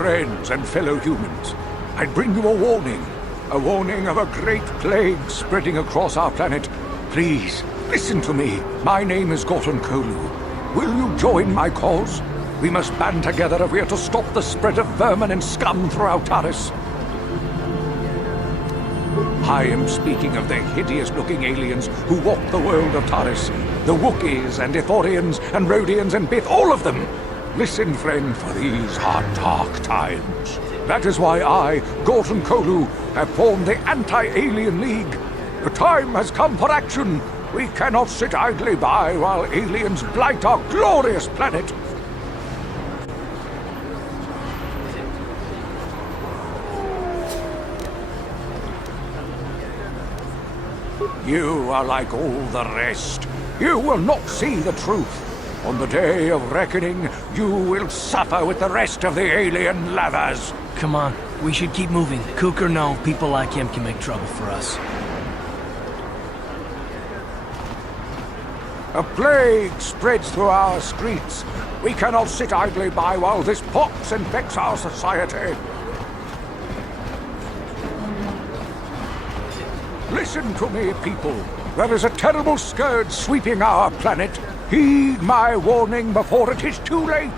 Friends and fellow humans, I bring you a warning of a great plague spreading across our planet. Please, listen to me. My name is Gorton Kolu. Will you join my cause? We must band together if we are to stop the spread of vermin and scum throughout Taris. I am speaking of the hideous-looking aliens who walk the world of Taris. The Wookiees and Ithorians and Rhodians and Bith, all of them. Listen, friend, for these are dark times. That is why I, Gorton Kolu, have formed the Anti-Alien League. The time has come for action. We cannot sit idly by while aliens blight our glorious planet. You are like all the rest. You will not see the truth. On the day of reckoning, you will suffer with the rest of the alien lovers. Come on, we should keep moving. Kook or no, people like him can make trouble for us. A plague spreads through our streets. We cannot sit idly by while this pox infects our society. Listen to me, people. There is a terrible scourge sweeping our planet. Heed my warning before it is too late.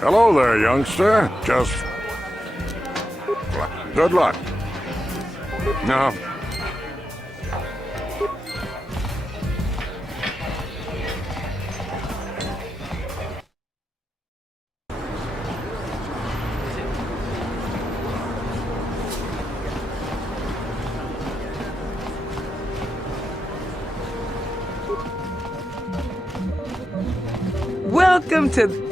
Hello there, youngster. Just... good luck. No. Welcome to...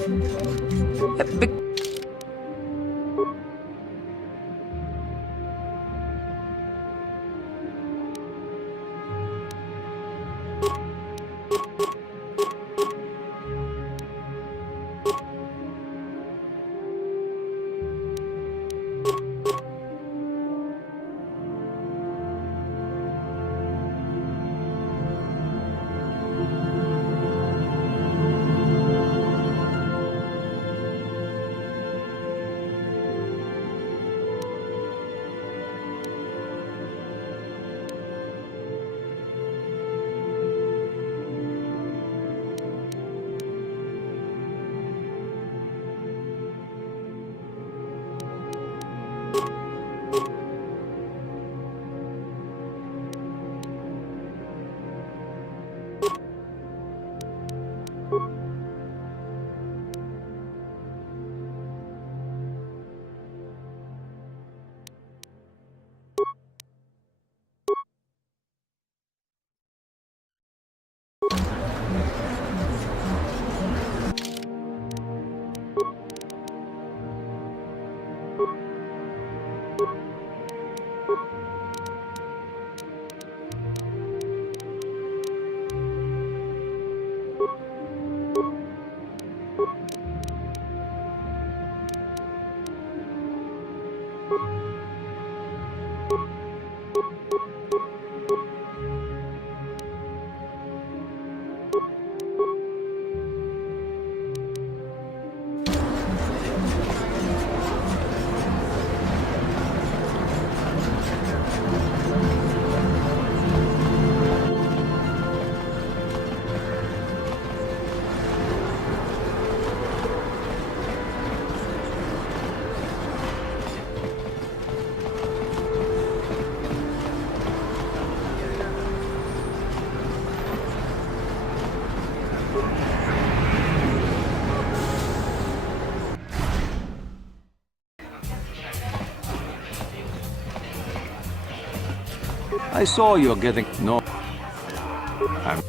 I saw you're getting... No. I'm...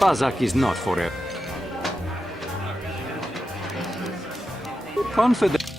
Bazak is not forever. Confident.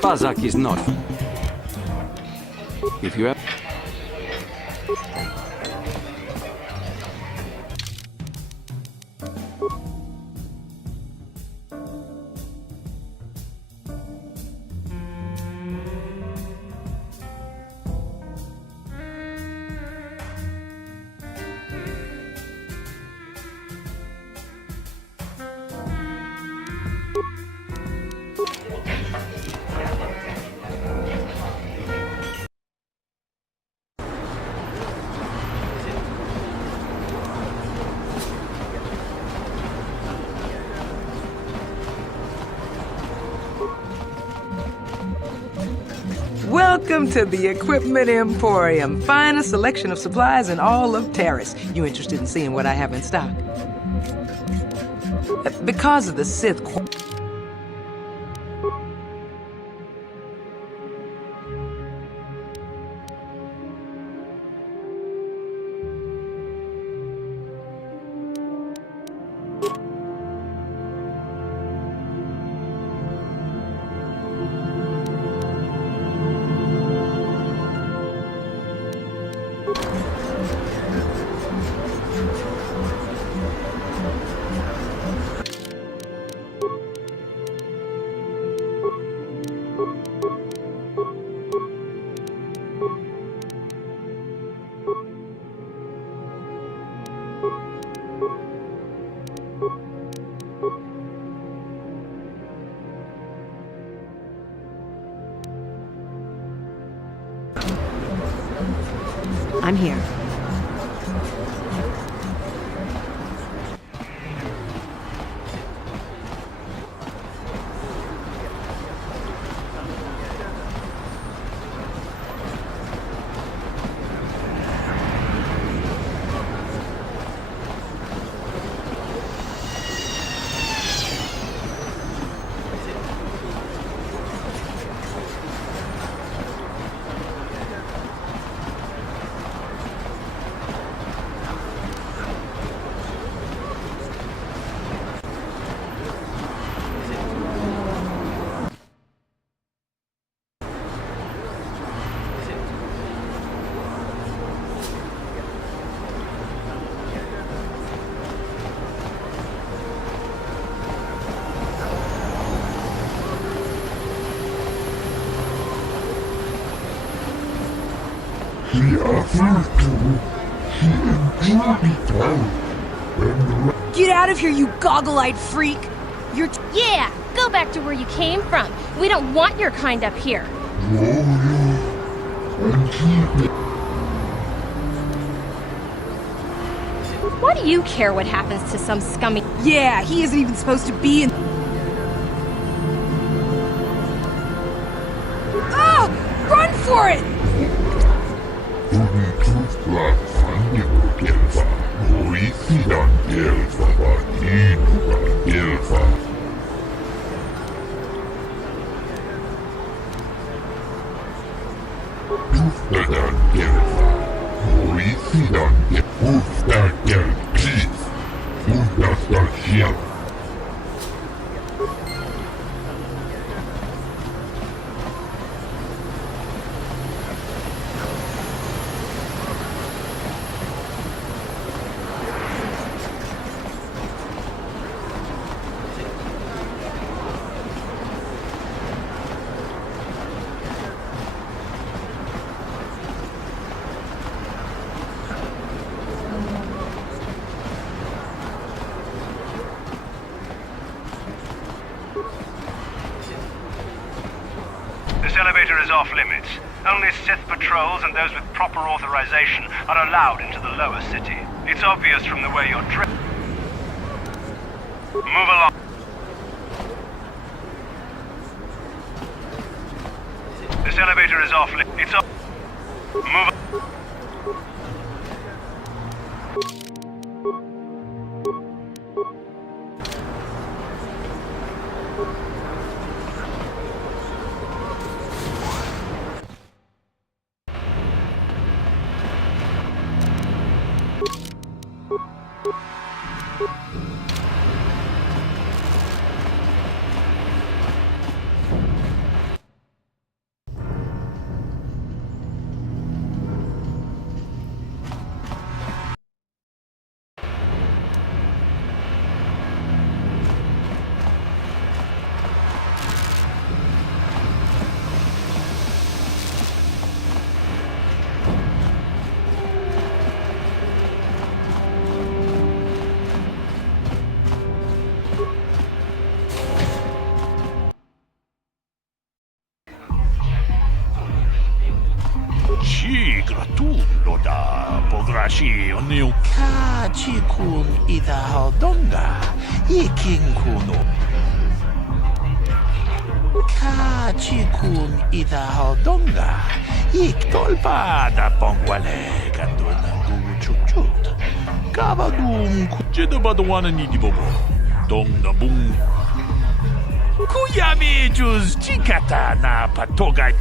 Bazak is not. If you have... Welcome to the Equipment Emporium. Finest selection of supplies in all of Taris. You interested in seeing what I have in stock? Because of the Sith... I'm here. Get out of here, you goggle-eyed freak! You're Yeah, go back to where you came from. We don't want your kind up here. Why do you care what happens to some scummy... Yeah, he isn't even supposed to be in... Oh! Run for it! This elevator is off limits. Only Sith patrols and those with proper authorization are allowed into the lower city. It's obvious from the way you're dressed. Move along. This elevator is off limits. It's off. Move. Ci gratullo da pograshi oneu kachi kun ida haldonga ikin kuno kachi kun ida haldonga ik tolpa da pongwale ganduna guchuchut kavadum kujedo badwana ni dibobo dong da bung kuyami juz chikata na patoga.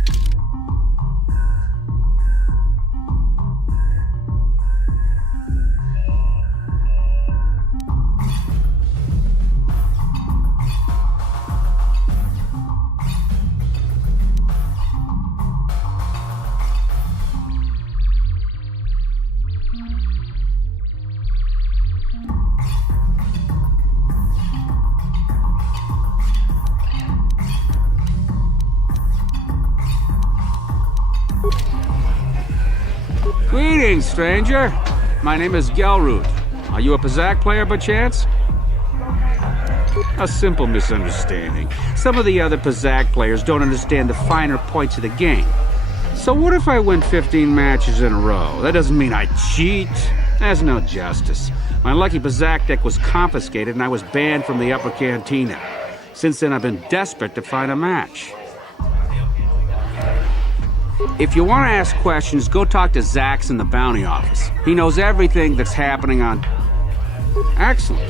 Greetings, stranger. My name is Gelroot. Are you a Pazaak player by chance? A simple misunderstanding. Some of the other Pazaak players don't understand the finer points of the game. So what if I win 15 matches in a row? That doesn't mean I cheat. There's no justice. My lucky Pazaak deck was confiscated and I was banned from the upper cantina. Since then, I've been desperate to find a match. If you want to ask questions, go talk to Zax in the bounty office. He knows everything that's happening on... Excellent.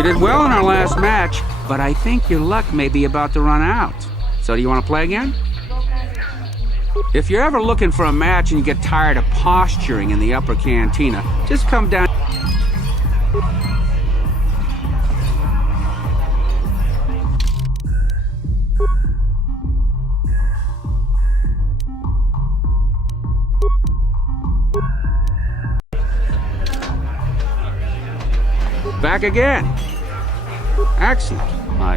You did well in our last match, but I think your luck may be about to run out. So do you want to play again? If you're ever looking for a match and you get tired of posturing in the upper cantina, just come down. Back again. Excellent. My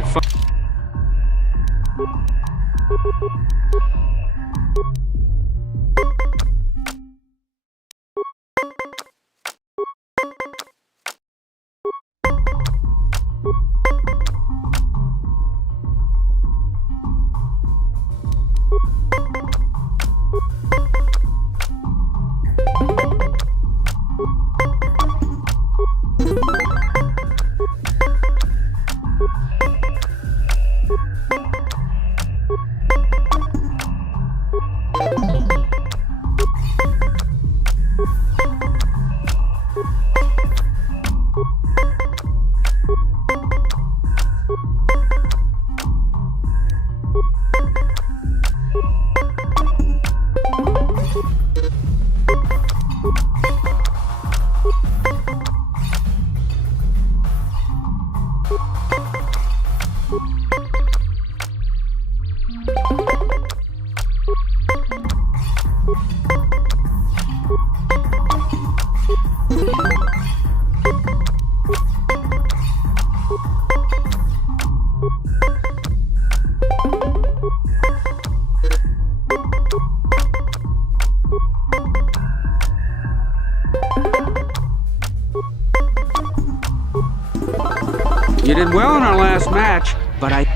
You did well in our last match, but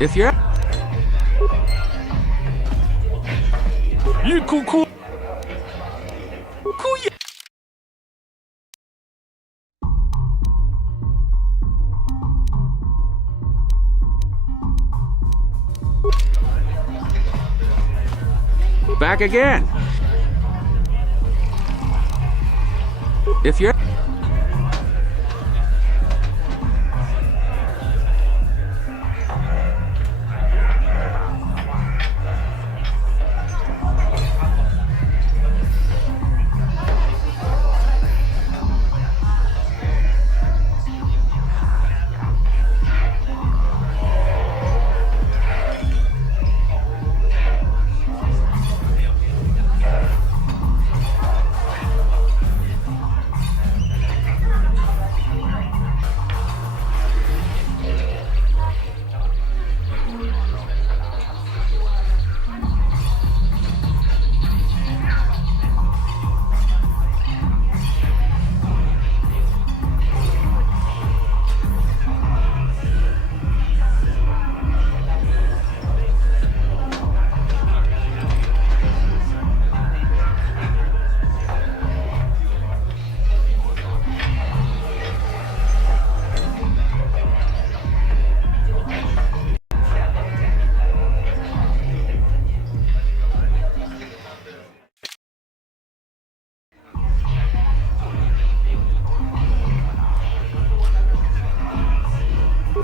if you're... You cool. Back again. If you're...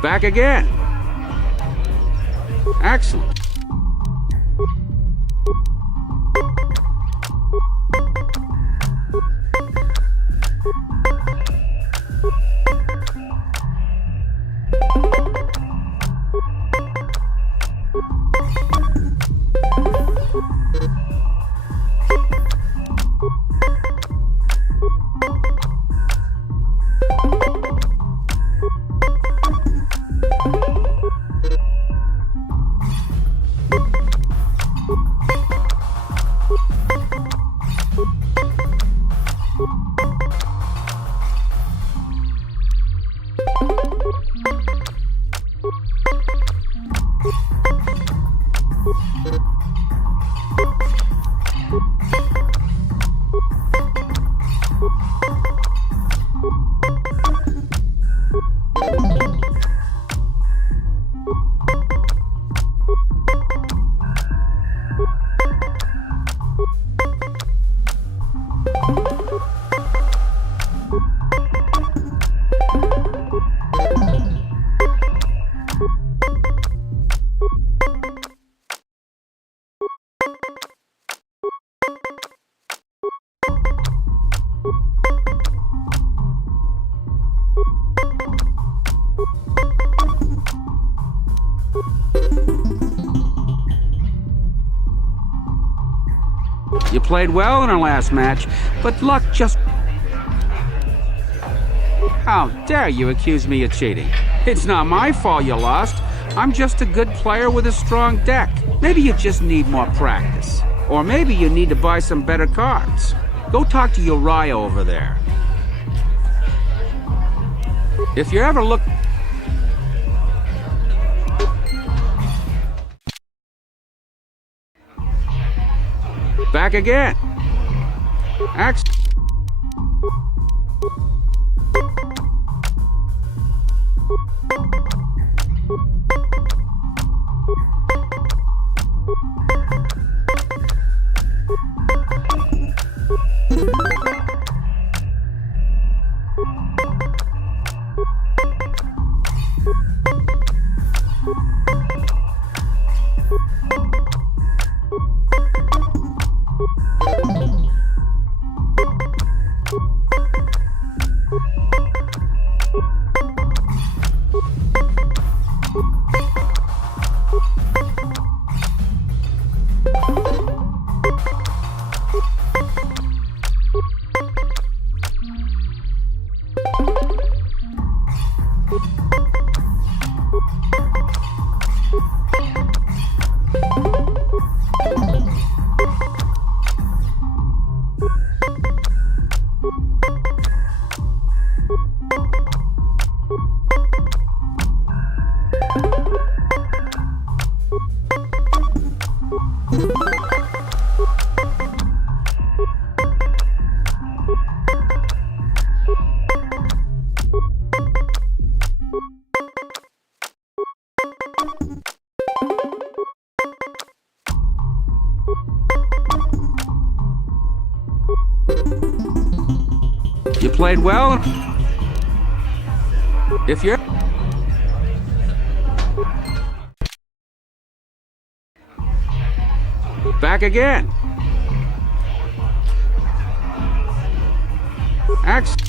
Back again. Excellent. You played well in our last match, but luck just... How dare you accuse me of cheating? It's not my fault you lost. I'm just a good player with a strong deck. Maybe you just need more practice. Or maybe you need to buy some better cards. Go talk to Uriah over there. If you ever look... Back again. Excellent. You played well. If you're... Back again. Excellent.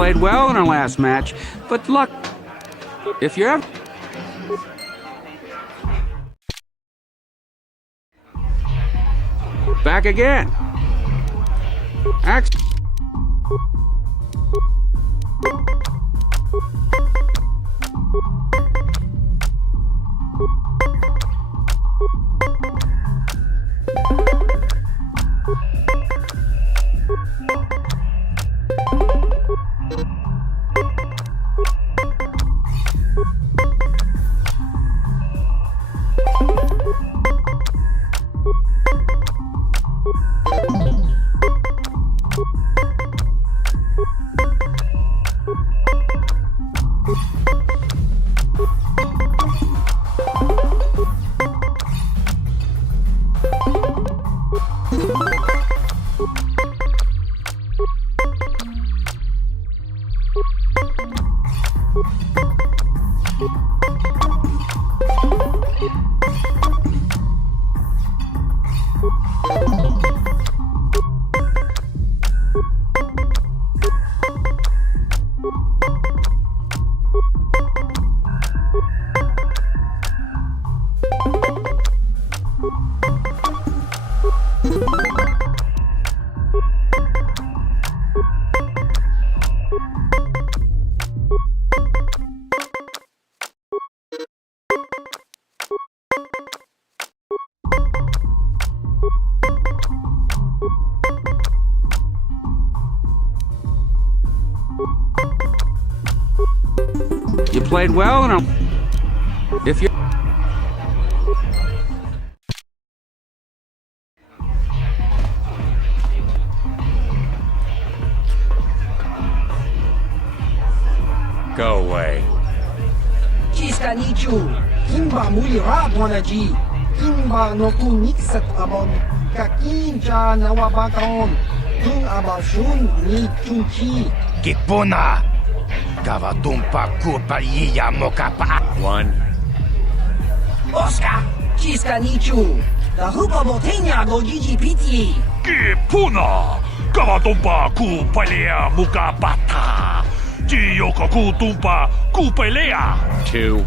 played well in our last match, but luck. If you're ever... Back again. You played well and if you... Go away. Chiska nichu, kimba muli radwanaji, kimba no kunixat abon, kakinja nawabakaon, tung abashun ni chunchi. Kipuna! Kavatumpa kupaliya mokapa. One. Oscar, chiska nichu, the hupa botenya go GGPT. Kipuna! Kavatumpa kupaliya mukapata. Chiyoko kutumpa kupelea. 2.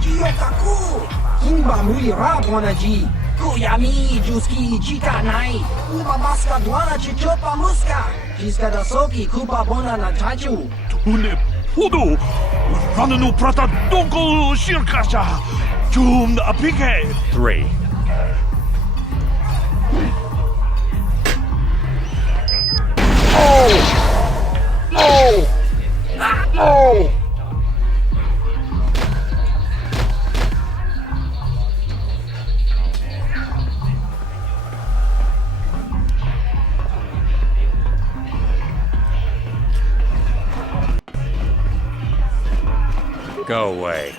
Chiyokaku, kimba muli radwanaji, kuyami juski chika nai, ubabaska dwana chichopa muska, chiska da soki kupa bona na tachu. Tune pudu! Rananu prata donko shirkasha! Jum apike! 3. Go away.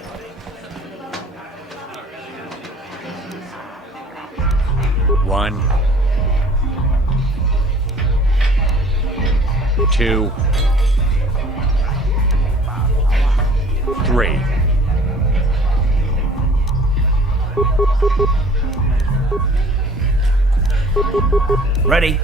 One. 2. 3. Ready?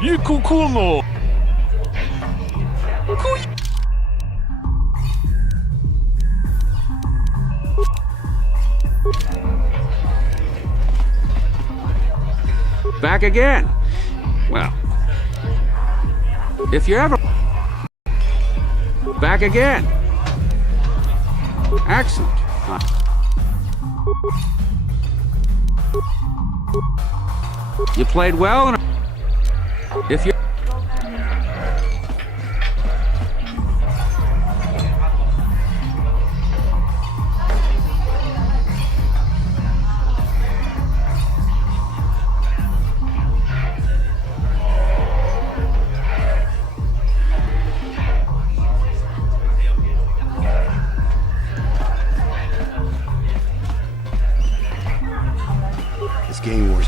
Ikukuno! Back again. Well, if you're ever... Back again. Excellent. You played well and... If you...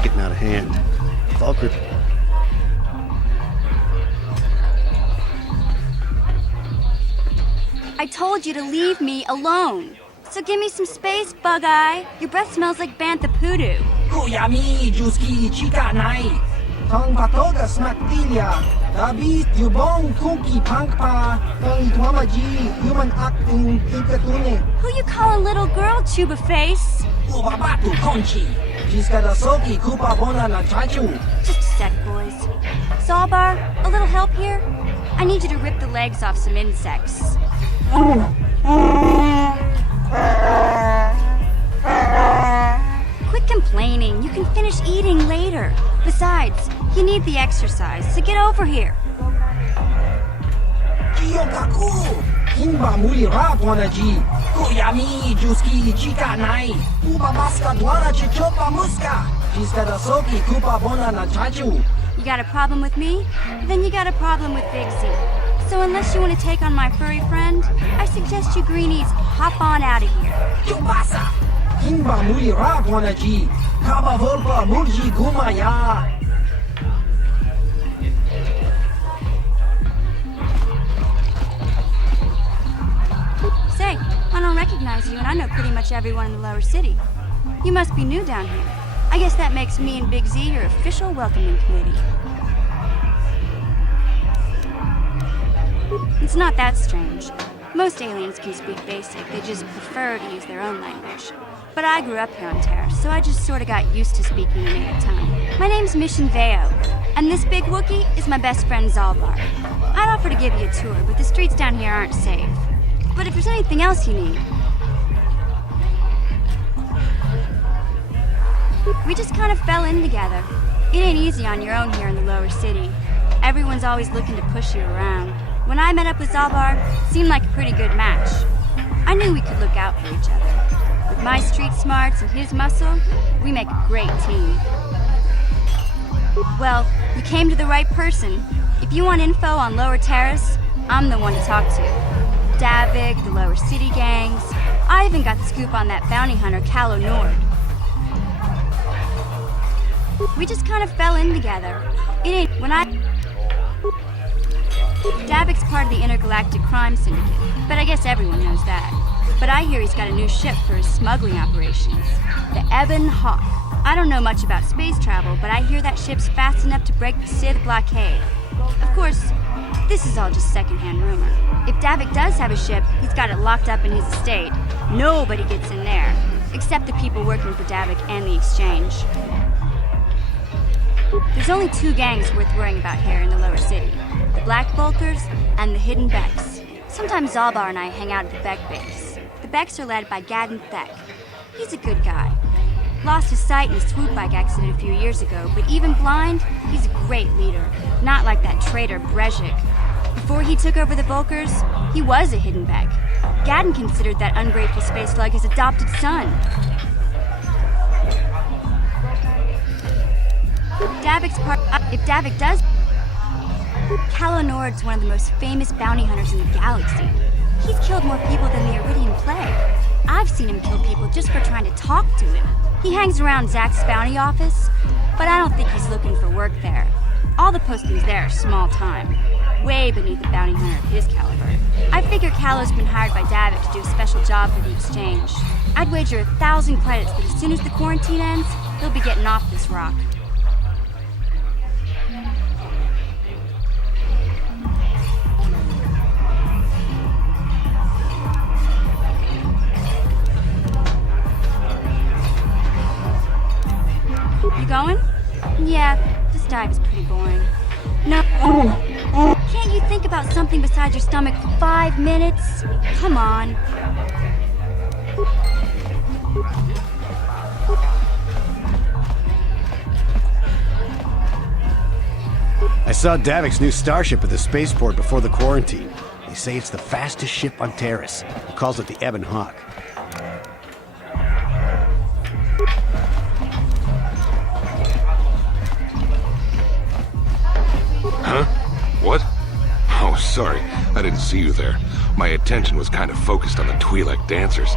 Weather's getting out of hand. Valkyrie... I told you to leave me alone. So give me some space, Bug-Eye. Your breath smells like Bantha Poodoo. Kuyami, Juski, Chica Nai. Tong Patoga Smaktilia. Dabi, Yubong, Kuki, Pankpa. Tong Itwamaji, Human Acting, Ikatune. Who you calling little girl, Chuba Face? Ubabatu Conchi. Jiskadasoki, Kupa Bona na Chachu. Just a sec, boys. Zalbar, a little help here? I need you to rip the legs off some insects. Quit complaining. You can finish eating later. Besides, you need the exercise, so get over here. Kiyokaku. Kimba Muli Rapwanaji. Kuyami, Juski, Chica Nai. Ubabaska Dwana Chichopa Muska. Jiskadasoki, Kupa Bona na Chachu. You got a problem with me? Then you got a problem with Big Z. So unless you want to take on my furry friend, I suggest you greenies hop on out of here. Yubasa! Kimba Muli Rapwanaji. Kaba Volpa Mulji Gumaya. Say, I don't recognize you, and I know pretty much everyone in the lower city. You must be new down here. I guess that makes me and Big Z your official welcoming committee. It's not that strange. Most aliens can speak basic, they just prefer to use their own language. But I grew up here on Terra, so I just sort of got used to speaking the native tongue. My name's Mission Veo, and this big Wookiee is my best friend Zalbar. I'd offer to give you a tour, but the streets down here aren't safe. But if there's anything else you need... We just kind of fell in together. It ain't easy on your own here in the lower city. Everyone's always looking to push you around. When I met up with Zalbar, it seemed like a pretty good match. I knew we could look out for each other. With my street smarts and his muscle, we make a great team. Well, you came to the right person. If you want info on Lower Terrace, I'm the one to talk to. Davik, the Lower City gangs. I even got the scoop on that bounty hunter, Calo Nord. We just kind of fell in together. It ain't when I... Davik's part of the Intergalactic Crime Syndicate, but I guess everyone knows that. But I hear he's got a new ship for his smuggling operations, the Ebon Hawk. I don't know much about space travel, but I hear that ship's fast enough to break the Sith blockade. Of course, this is all just secondhand rumor. If Davik does have a ship, he's got it locked up in his estate. Nobody gets in there, except the people working for Davik and the Exchange. There's only two gangs worth worrying about here in the lower city. The Black Vulkars and the Hidden Becks. Sometimes Zalbar and I hang out at the Beck base. The Becks are led by Gadden Thek. He's a good guy. Lost his sight in a swoop bike accident a few years ago, but even blind, he's a great leader. Not like that traitor Brezhik. Before he took over the Vulkars, he was a Hidden Beck. Gadden considered that ungrateful space slug his adopted son. If Davik does... Calo Nord's one of the most famous bounty hunters in the galaxy. He's killed more people than the Iridian Plague. I've seen him kill people just for trying to talk to him. He hangs around Zack's bounty office, but I don't think he's looking for work there. All the postings there are small time, way beneath a bounty hunter of his caliber. I figure Calo's been hired by Davik to do a special job for the Exchange. I'd wager 1,000 credits that as soon as the quarantine ends, he'll be getting off this rock. You going? Yeah, this dive is pretty boring. No. Can't you think about something besides your stomach for 5 minutes? Come on. I saw Davik's new starship at the spaceport before the quarantine. They say it's the fastest ship on Terrace. He calls it the Ebon Hawk. Huh? What? Oh, sorry. I didn't see you there. My attention was kind of focused on the Twi'lek dancers.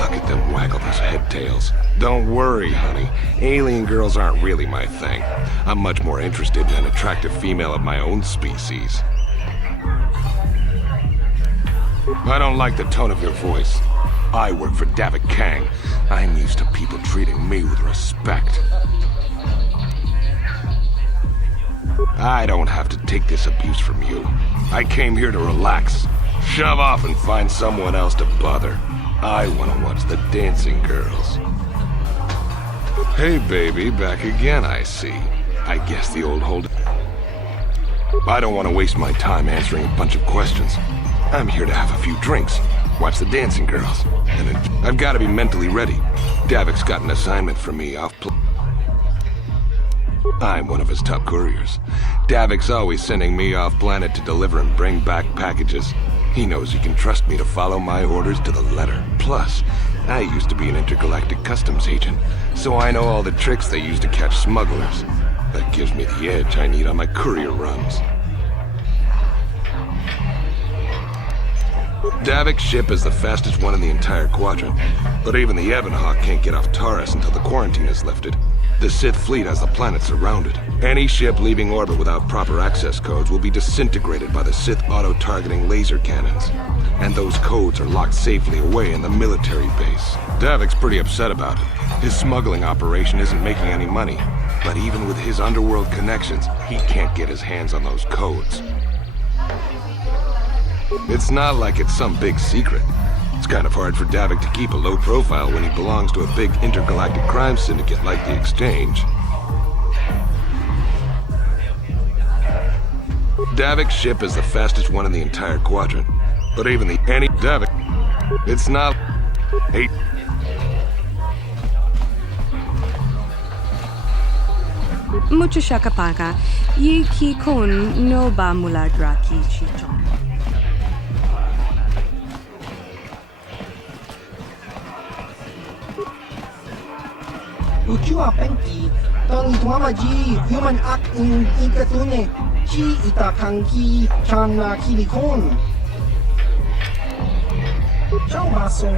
Look at them waggle those head tails. Don't worry, honey. Alien girls aren't really my thing. I'm much more interested in an attractive female of my own species. I don't like the tone of your voice. I work for Davik Kang. I'm used to people treating me with respect. I don't have to take this abuse from you. I came here to relax. Shove off and find someone else to bother. I want to watch the dancing girls. Hey, baby, back again, I see. I guess the old hold... I don't want to waste my time answering a bunch of questions. I'm here to have a few drinks, watch the dancing girls, and then I've got to be mentally ready. Davik's got an assignment for me I'm one of his top couriers. Davik's always sending me off-planet to deliver and bring back packages. He knows he can trust me to follow my orders to the letter. Plus, I used to be an intergalactic customs agent, so I know all the tricks they use to catch smugglers. That gives me the edge I need on my courier runs. Davik's ship is the fastest one in the entire quadrant, but even the Ebon Hawk can't get off Taurus until the quarantine is lifted. The Sith fleet has the planet surrounded. Any ship leaving orbit without proper access codes will be disintegrated by the Sith auto-targeting laser cannons. And those codes are locked safely away in the military base. Davik's pretty upset about it. His smuggling operation isn't making any money. But even with his underworld connections, he can't get his hands on those codes. It's not like it's some big secret. It's kind of hard for Davik to keep a low profile when he belongs to a big intergalactic crime syndicate like the Exchange. Davik's ship is the fastest one in the entire quadrant. But even the Davik, it's not... Hey... Mucho shakapaka, yi ki kun no ba muladraki chichon. Uchua penki, tong ituamaji, human act in ikatune, chi itakanki, chana kilikon. Ciao baso.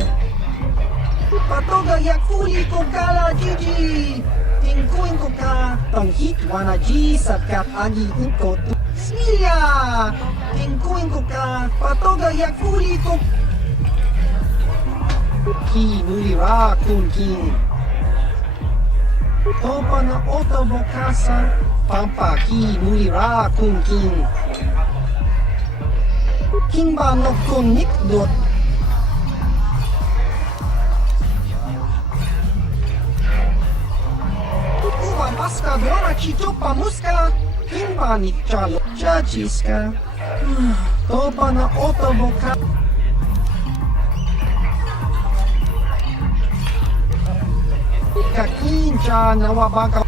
Patoga yakuli kokala jiji. Tingkuin ko ka, tong hitwana ji sakat agi ikot. Smilia! Tingkuin ko ka, patoga yakuli ko. Ki mulira kun king. Topa na otobo kasa, pampa ki mulira kun king. King ba no kun nikdot. Maska dwana chitopa muska, himba ni chalo chachiska. Topa na otoboka. Kakincha na wabaka.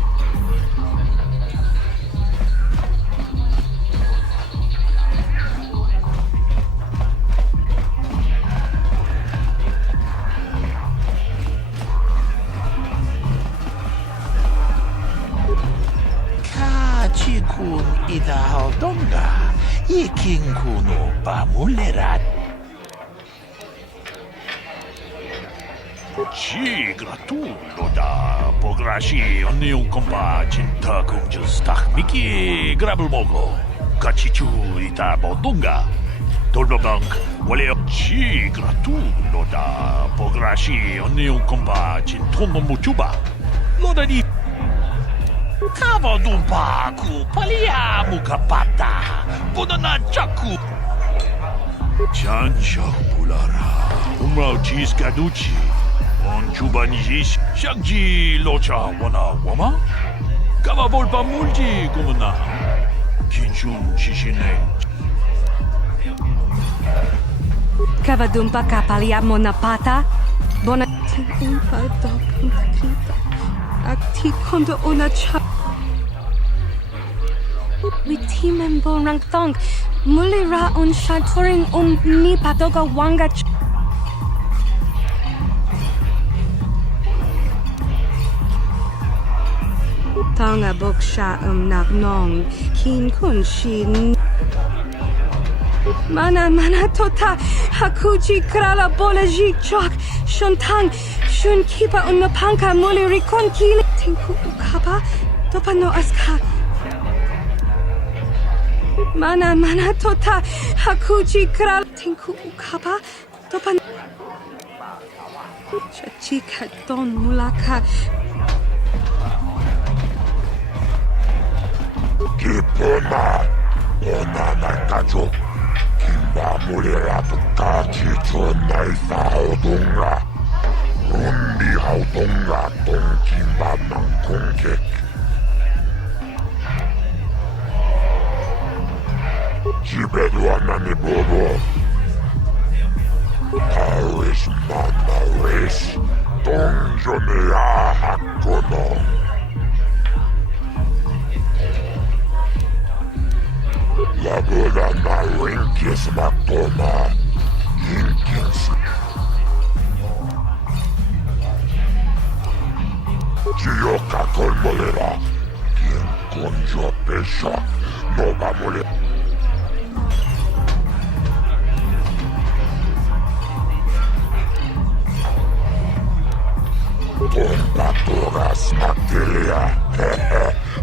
Kun ida haldonga, iking kuno pamulerat. Ci gratulo da pograshi oniu kompa cinta kunjus tak miki grabel mogo. Kachichu ita bodunga. Tolbobank wale ci gratulo da pograshi oniu kompa cintomo muchuba. Loda di Kava dumpaku, paliamu kapata, budana chaku. Chanchak pulara, umrau chis kaduchi, on chubanijis, shagji locha wana wama. Kava volpa multi kumuna, kinchun shishine. Kava dumpa kapaliamo na pata, bona umpa kita. Akti kondo ona cha. Witimen bon rang thong, mulira on shatoring ni patoga wanga ch. Tonga boksha nak nong, kin kun shin. Mana tota hakuji krala bolaji chok shontang shun kipa unapanka muli rikon kili tinku ukapa topano aska. Mana tota hakuji krala tinku ukapa topan chachika don mulaka. Kipona, ona nakajo. Kimba mulera tukachi chona isa odunga. Rundi haudunga ton kimba nangkungkek. Jibedwana ni bobo. Paris manaris. Donjone ahakono. La bola na rinkis matoma. Yinkins. Chioka colmolera. Quien conjo pesha. No va a moler. Toras materia,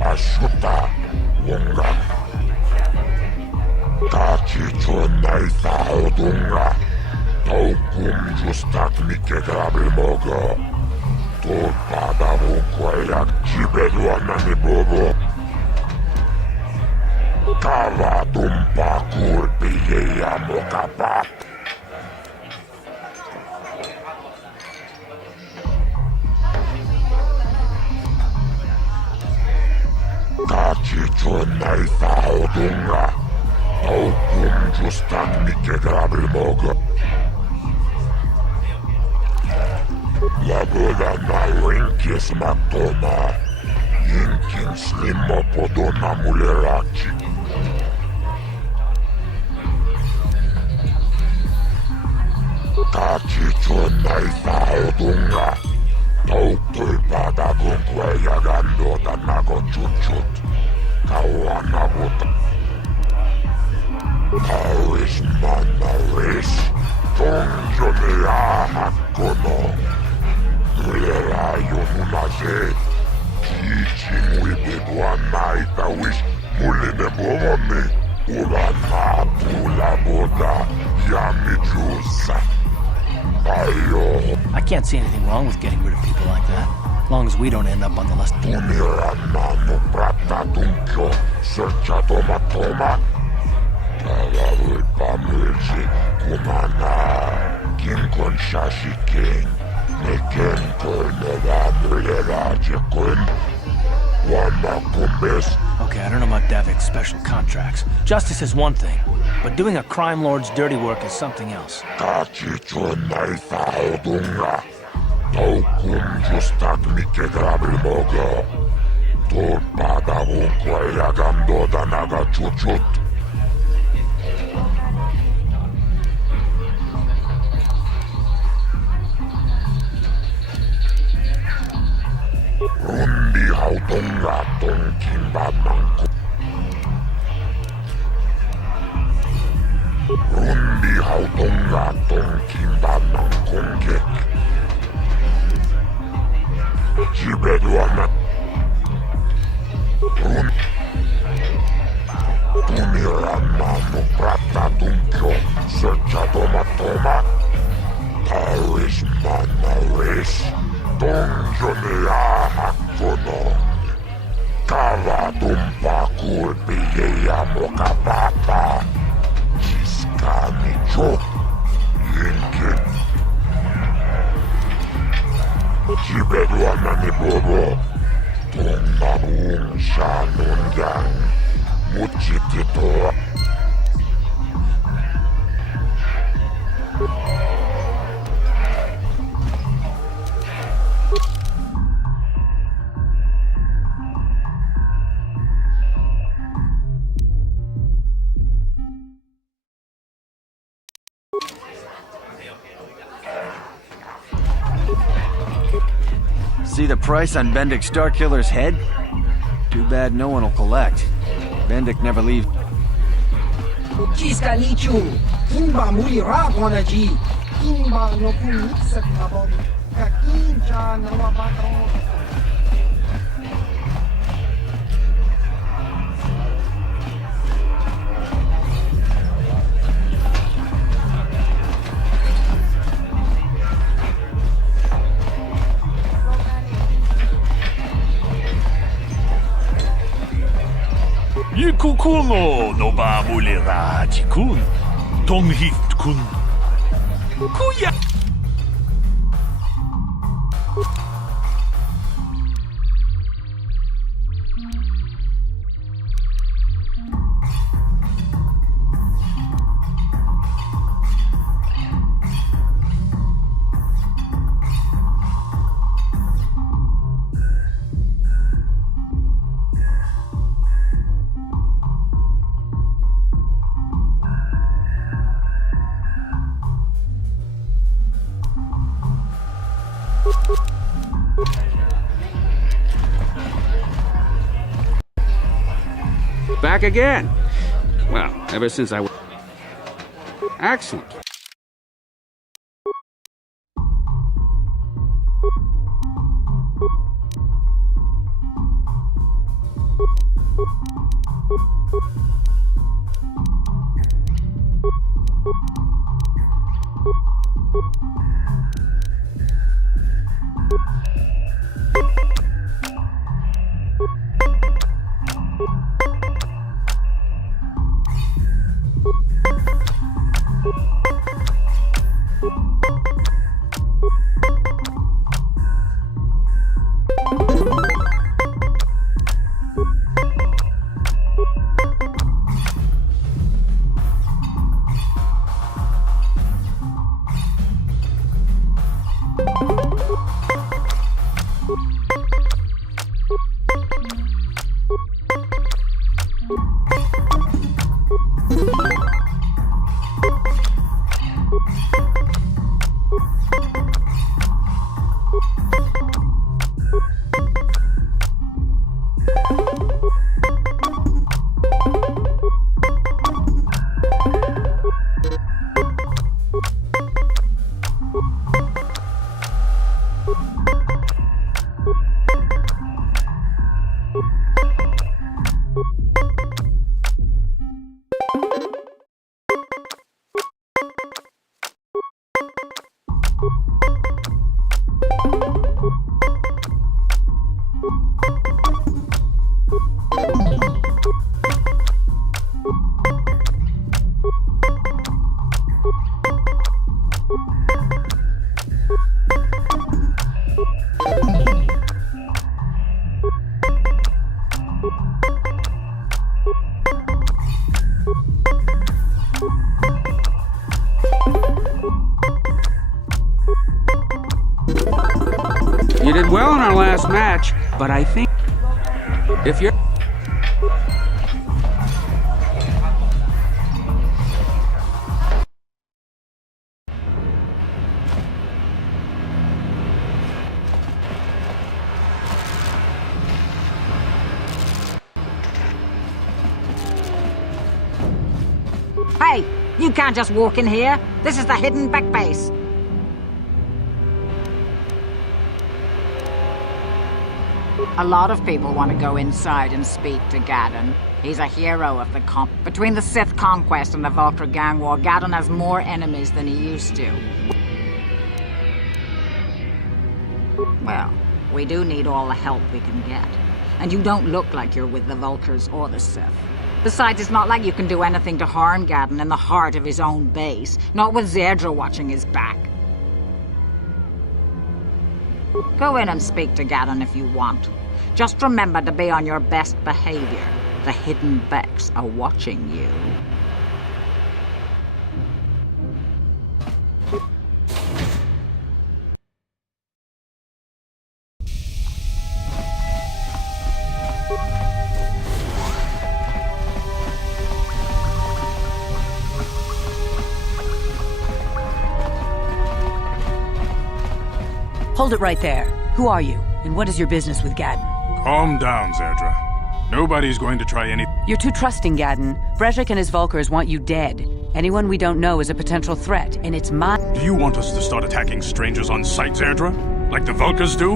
ashuta, wonga. Kachi chona isa odunga. Taukum justak mike grabil mogo. Topada vunquayak jibeluana ni bobo. Kava dumpa kurpiyeya mokapat. Kachi chona isa odunga. Taukum justak mike grabil mogo. La bola na rinkis matoma. Yinkin slimo podona mulerachi. Kachi chona isa odunga. Tautoi pada gunqueya gandota nago chuchut. Kawana buta. Paris manaris. Donjone ahakono. Mulera yonunaze. Kichin wibedwana itawish. Muline bomone. Urana pula boda. Yamijusa. I can't see anything wrong with getting rid of people like that, as long as we don't end up on the list. Pumirano prata dunkyo, searcha toma. Talavul pamilji, kumana, kinkon shashikin, neken kolneva mulera jekun, wana kumbes. Okay, I don't know about Davik's special contracts. Justice is one thing, but doing a crime lord's dirty work is something else. Kachi chona isa odunga. Taukum justak mike grabil mogo. Topada vunqueya gandota naga chuchut. Rundi haudunga ton kimba manku. Rundi haudunga ton kimba mankungek. Jibeduana. Tumirana no prata dunkyo. Searcha toma. Paris manaris. Donjone ahakono. Kava dumpa kurpiyeya mokapapa. Jiskami chok. Yinkin. Jibeduana ni bobo. Tonabung shanungang. Muchitito. See the price on Bendik Starkiller's head? Too bad no one will collect. Bendik never leaves. Jiska lichu. Kimba muli rabonaji. Kimba no kunitsa mabon. Kakinja nawabakro. Yikukuno no ba mulera jikun. Tonghit kun. Kuya. Back again. Well, ever since I was... Excellent. You did well in our last match, but I think if you're... Hey, you can't just walk in here. This is the hidden back base. A lot of people want to go inside and speak to Gaddon. He's a hero of the comp. Between the Sith conquest and the Vulcar gang war, Gaddon has more enemies than he used to. Well, we do need all the help we can get. And you don't look like you're with the Vulcars or the Sith. Besides, it's not like you can do anything to harm Gaddon in the heart of his own base, not with Zedra watching his back. Go in and speak to Gaddon if you want. Just remember to be on your best behavior. The hidden Becks are watching you. Hold it right there. Who are you, and what is your business with Gaddon? Calm down, Zedra. Nobody's going to try any... You're too trusting, Gadden. Brejik and his Vulkars want you dead. Anyone we don't know is a potential threat, and it's my... Do you want us to start attacking strangers on sight, Zerdra? Like the Vulkars do?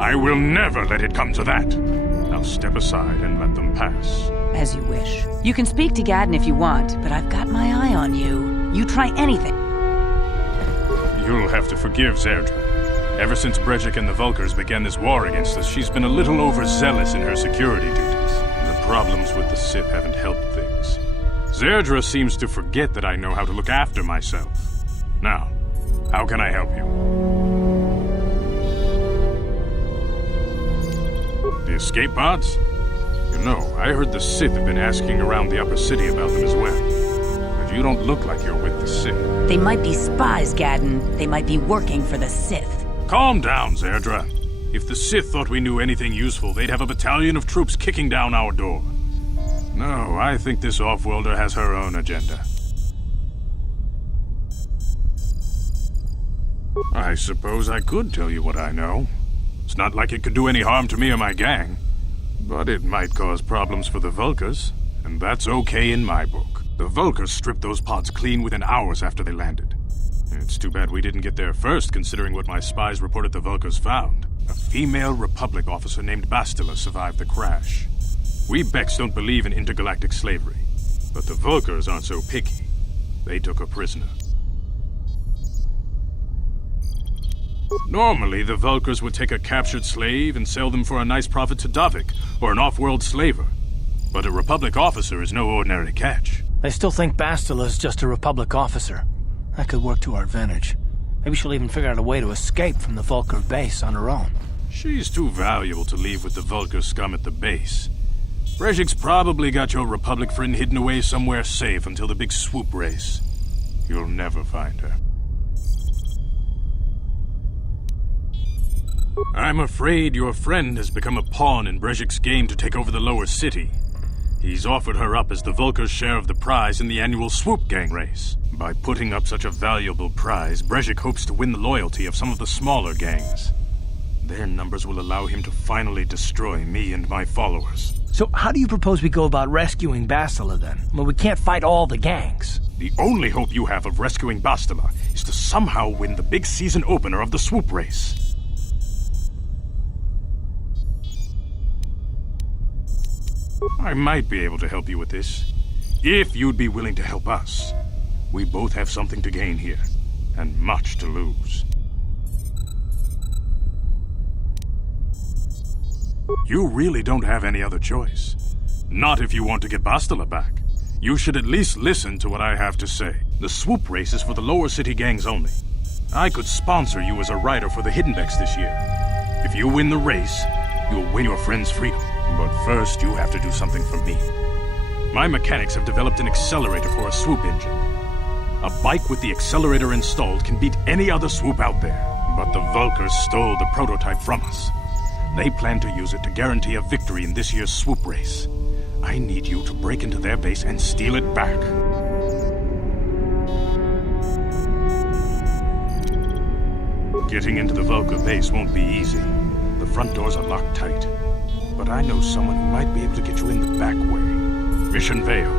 I will never let it come to that. Now step aside and let them pass. As you wish. You can speak to Gadden if you want, but I've got my eye on you. You try anything. You'll have to forgive Zerdra. Ever since Brejik and the Vulkars began this war against us, she's been a little overzealous in her security duties. The problems with the Sith haven't helped things. Zerdra seems to forget that I know how to look after myself. Now, how can I help you? The escape pods? You know, I heard the Sith have been asking around the upper city about them as well. But you don't look like you're with the Sith. They might be spies, Gadden. They might be working for the Sith. Calm down, Zerdra. If the Sith thought we knew anything useful, they'd have a battalion of troops kicking down our door. No, I think this off-worlder has her own agenda. I suppose I could tell you what I know. It's not like it could do any harm to me or my gang. But it might cause problems for the Vulkars, and that's okay in my book. The Vulkars stripped those pods clean within hours after they landed. It's too bad we didn't get there first, considering what my spies reported the Vulkars found. A female Republic officer named Bastila survived the crash. We Beks don't believe in intergalactic slavery, but the Vulkars aren't so picky. They took her prisoner. Normally, the Vulkars would take a captured slave and sell them for a nice profit to Davik, or an off-world slaver. But a Republic officer is no ordinary catch. They still think Bastila's just a Republic officer. That could work to our advantage. Maybe she'll even figure out a way to escape from the Vulkar base on her own. She's too valuable to leave with the Vulkar scum at the base. Brejik's probably got your Republic friend hidden away somewhere safe until the big swoop race. You'll never find her. I'm afraid your friend has become a pawn in Brejik's game to take over the lower city. He's offered her up as the Vulkar's share of the prize in the annual swoop gang race. By putting up such a valuable prize, Brejik hopes to win the loyalty of some of the smaller gangs. Their numbers will allow him to finally destroy me and my followers. So how do you propose we go about rescuing Bastila then? Well, we can't fight all the gangs. The only hope you have of rescuing Bastila is to somehow win the big season opener of the swoop race. I might be able to help you with this, if you'd be willing to help us. We both have something to gain here, and much to lose. You really don't have any other choice. Not if you want to get Bastila back. You should at least listen to what I have to say. The swoop race is for the lower city gangs only. I could sponsor you as a rider for the Hidden Beks this year. If you win the race, you'll win your friend's freedom. But first, you have to do something for me. My mechanics have developed an accelerator for a swoop engine. A bike with the accelerator installed can beat any other swoop out there. But the Vulkars stole the prototype from us. They plan to use it to guarantee a victory in this year's swoop race. I need you to break into their base and steal it back. Getting into the Vulkar base won't be easy. The front doors are locked tight. But I know someone who might be able to get you in the back way. Mission Vale.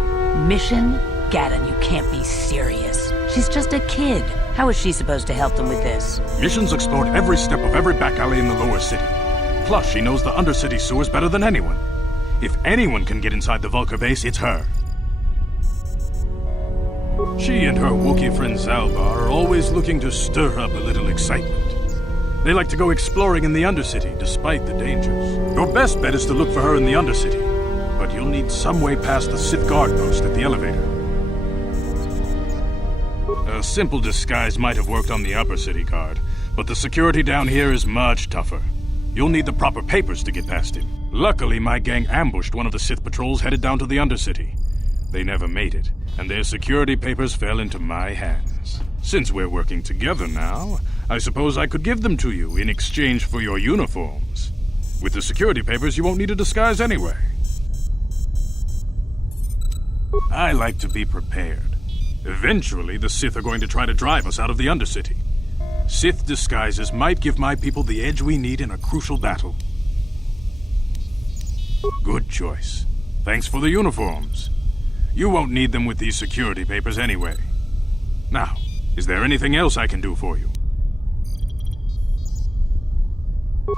Mission? Gadden, you can't be serious. She's just a kid. How is she supposed to help them with this? Mission's explored every step of every back alley in the lower city. Plus, she knows the undercity sewers better than anyone. If anyone can get inside the Vulkar base, it's her. She and her Wookiee friend Zalbar are always looking to stir up a little excitement. They like to go exploring in the Undercity, despite the dangers. Your best bet is to look for her in the Undercity, but you'll need some way past the Sith guard post at the elevator. A simple disguise might have worked on the Upper City guard, but the security down here is much tougher. You'll need the proper papers to get past him. Luckily, my gang ambushed one of the Sith patrols headed down to the Undercity. They never made it, and their security papers fell into my hands. Since we're working together now, I suppose I could give them to you in exchange for your uniforms. With the security papers, you won't need a disguise anyway. I like to be prepared. Eventually, the Sith are going to try to drive us out of the Undercity. Sith disguises might give my people the edge we need in a crucial battle. Good choice. Thanks for the uniforms. You won't need them with these security papers anyway. Now, is there anything else I can do for you?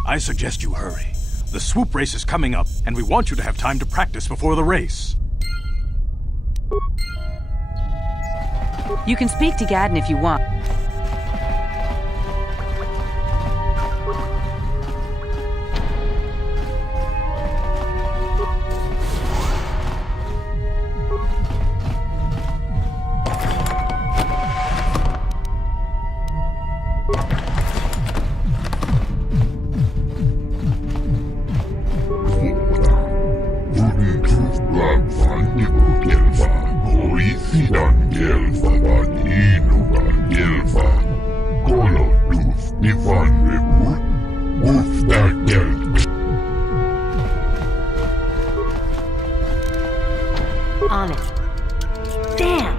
I suggest you hurry. The swoop race is coming up, and we want you to have time to practice before the race. You can speak to Gadden if you want. On it. Damn!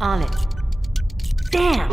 On it. Damn!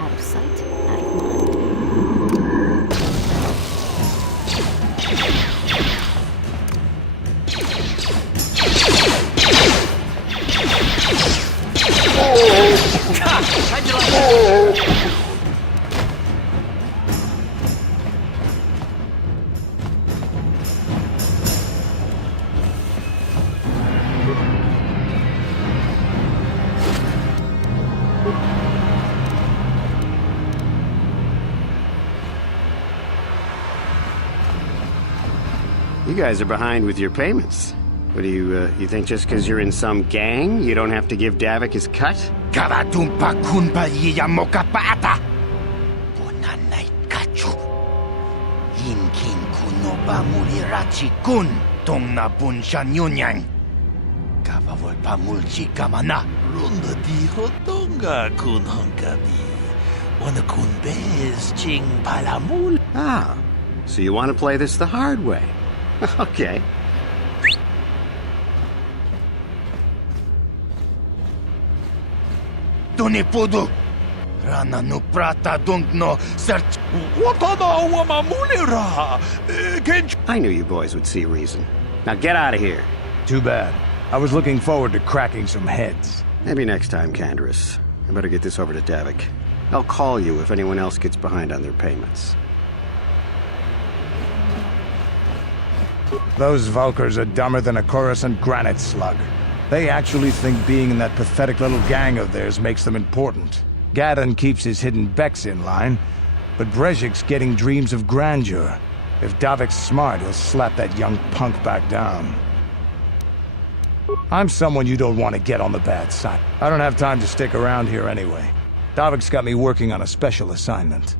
Out of sight, out of mind. You guys are behind with your payments. What do you think just because you're in some gang, you don't have to give Davik his cut? Karatumpa kunpa yiyamokapata. Bonanay kachu. Inkin kunoba mulirachi kun. Tong na bunshan yunyang. Kavavol pamulchi kamana. Runda dijo tonga kun honkabi. Wana kun bez ching palamul. Ah, so you want to play this the hard way. Okay. Tunipudu. Rana no prata no search. Watana wamamulira. I knew you boys would see reason. Now get out of here. Too bad. I was looking forward to cracking some heads. Maybe next time, Canderous. I better get this over to Davik. I'll call you if anyone else gets behind on their payments. Those Vulkars are dumber than a Coruscant granite slug. They actually think being in that pathetic little gang of theirs makes them important. Gadden keeps his hidden Becks in line, but Brezhik's getting dreams of grandeur. If Davik's smart, he'll slap that young punk back down. I'm someone you don't want to get on the bad side. I don't have time to stick around here anyway. Davik's got me working on a special assignment.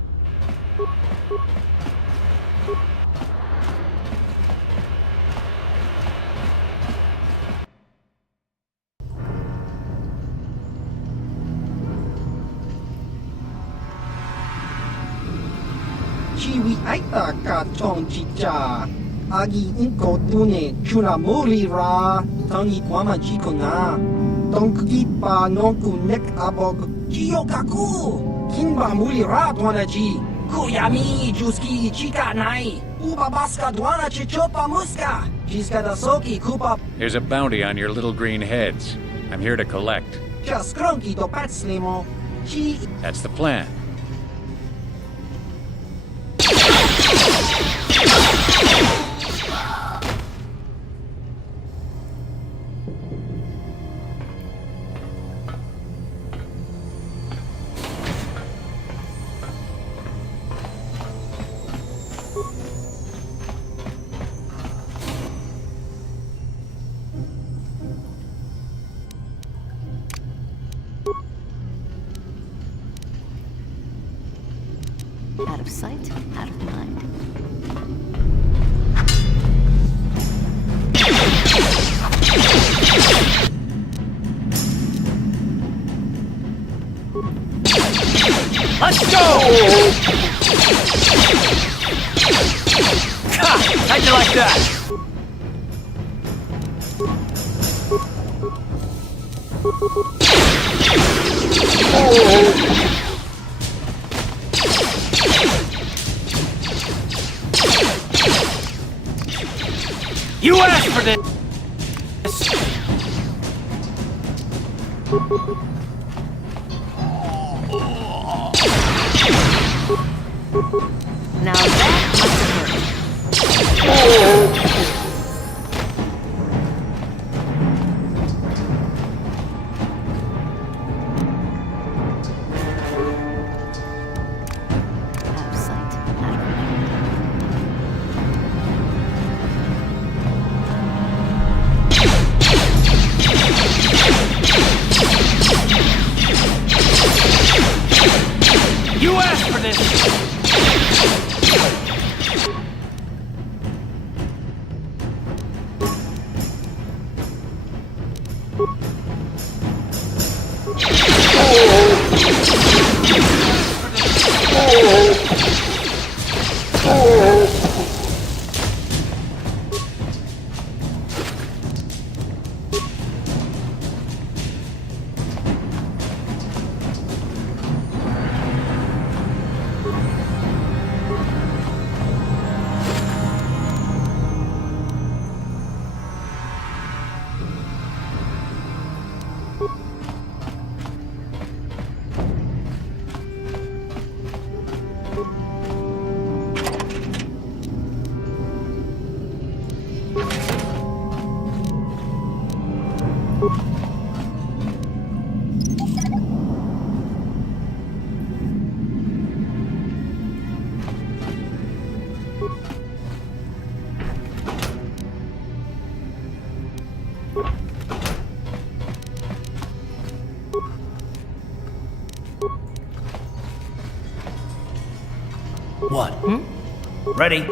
Chiwi aita ka tong chicha. Agi inko tune chuna muri ra. Tangi wama jiko na. Tongki pa nonku nek abog. Jiyo kaku. Kinba muri ra tuana ji. Kuyami juski chika nai. Uba baska duana chichopa muska. She's got a soaky coop up. There's a bounty on your little green heads. I'm here to collect. Just crunky to pats limo. She. That's the plan. Out of sight, out of mind. Let's go! Ha! How'd you like that? You asked for this! Now that must have hurt. Out of sight, out of mind. You asked for this! What? Ready?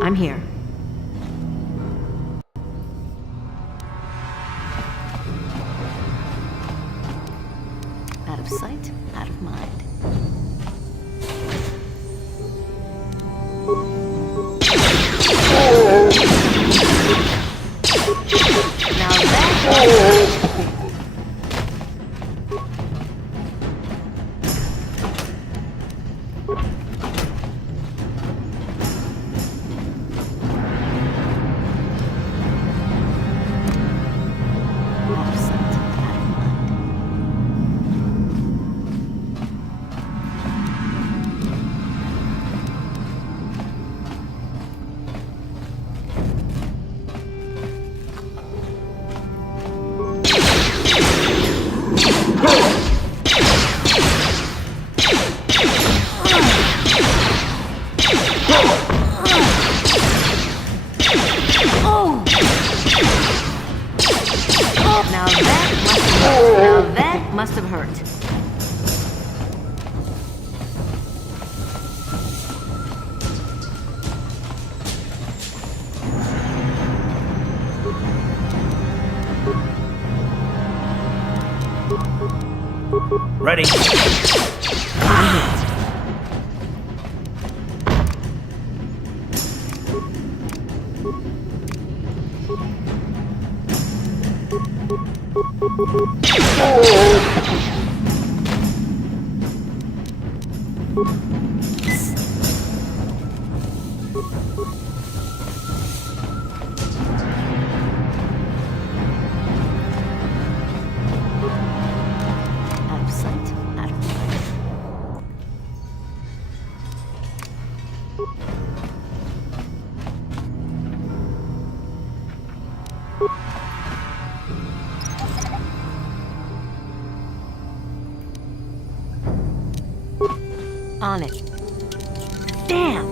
I'm here. Out of sight, out of mind. Now that... must have hurt. Ready. Out of sight, out of mind. On it. Damn!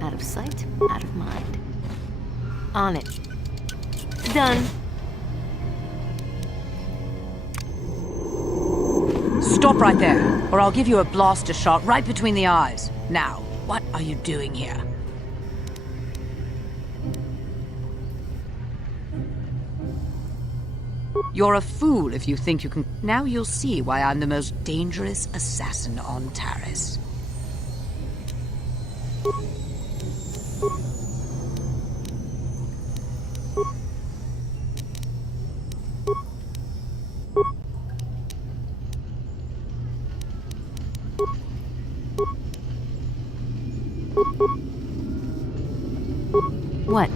Out of sight, out of mind. On it. Done. Stop right there, or I'll give you a blaster shot right between the eyes. Now, what are you doing here? You're a fool if you think you can... Now you'll see why I'm the most dangerous assassin on Taris. What?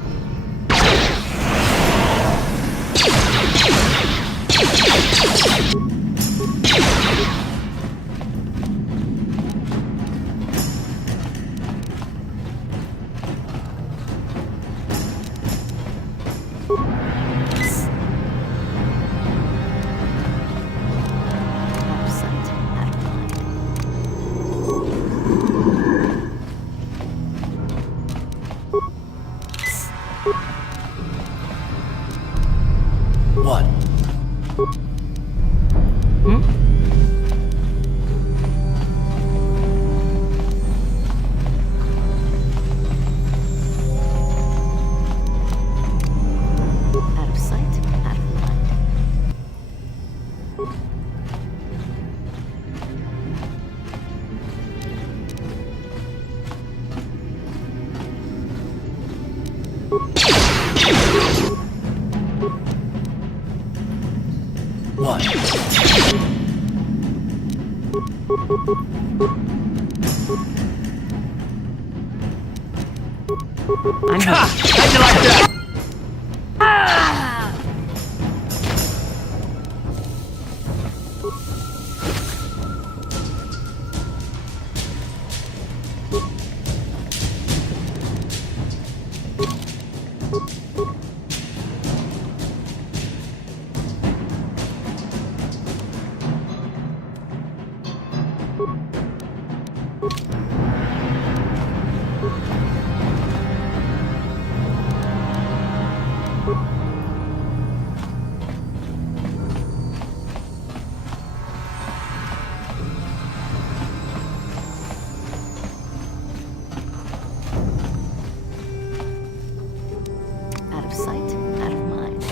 What? Out of sight, out of mind. What? I'm here. How'd you like that? Out of sight, out of mind.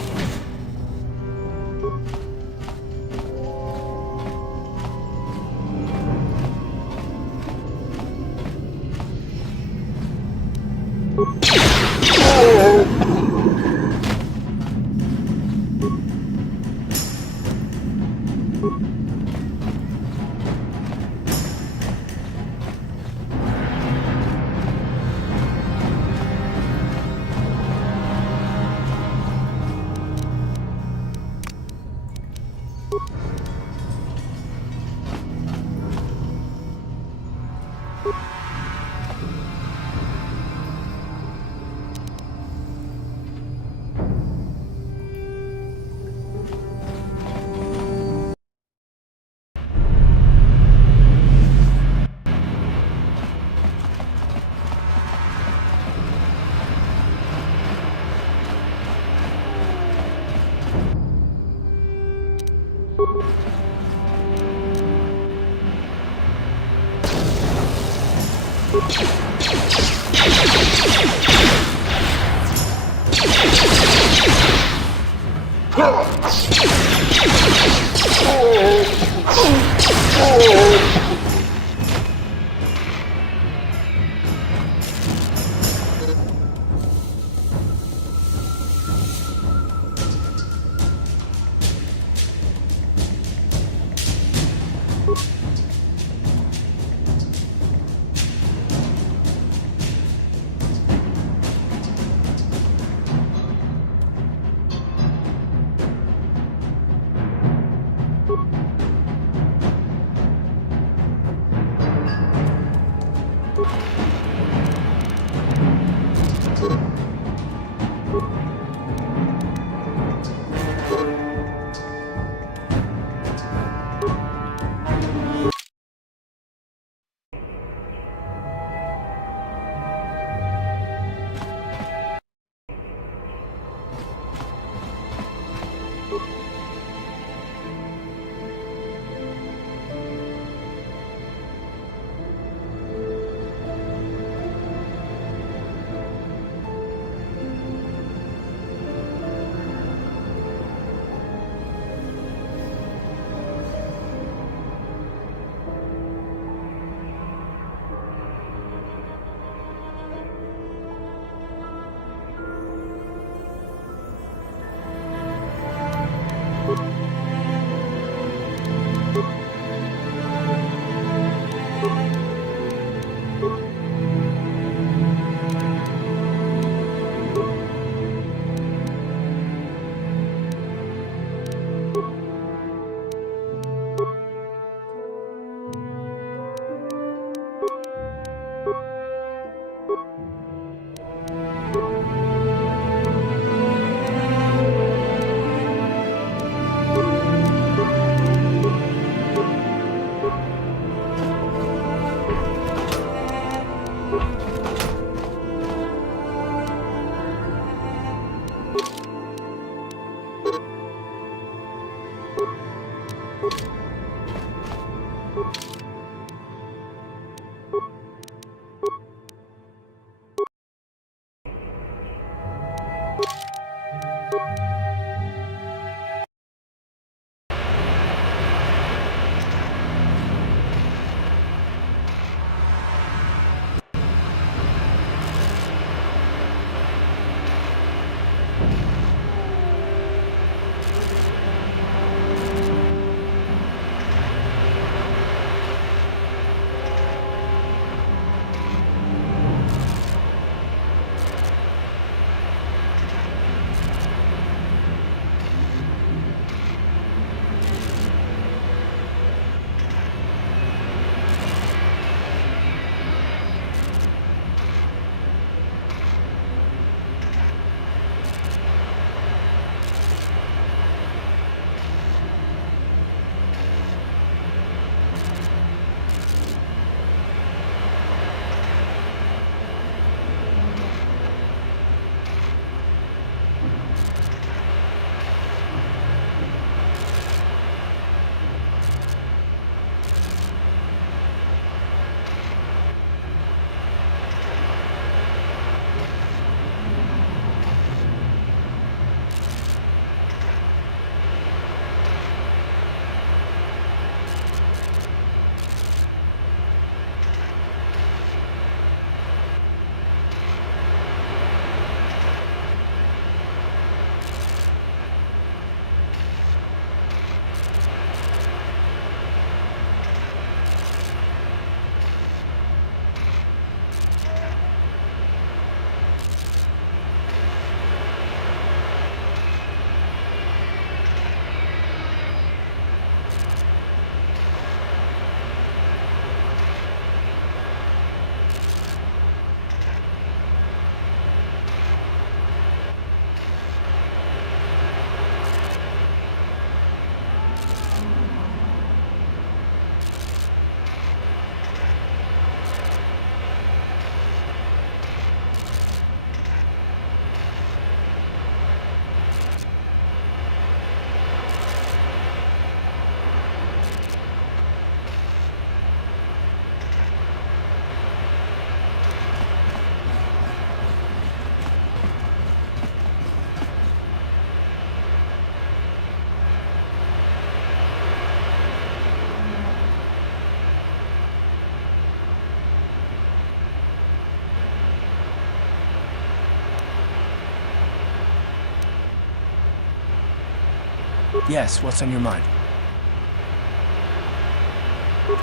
Yes, what's on your mind?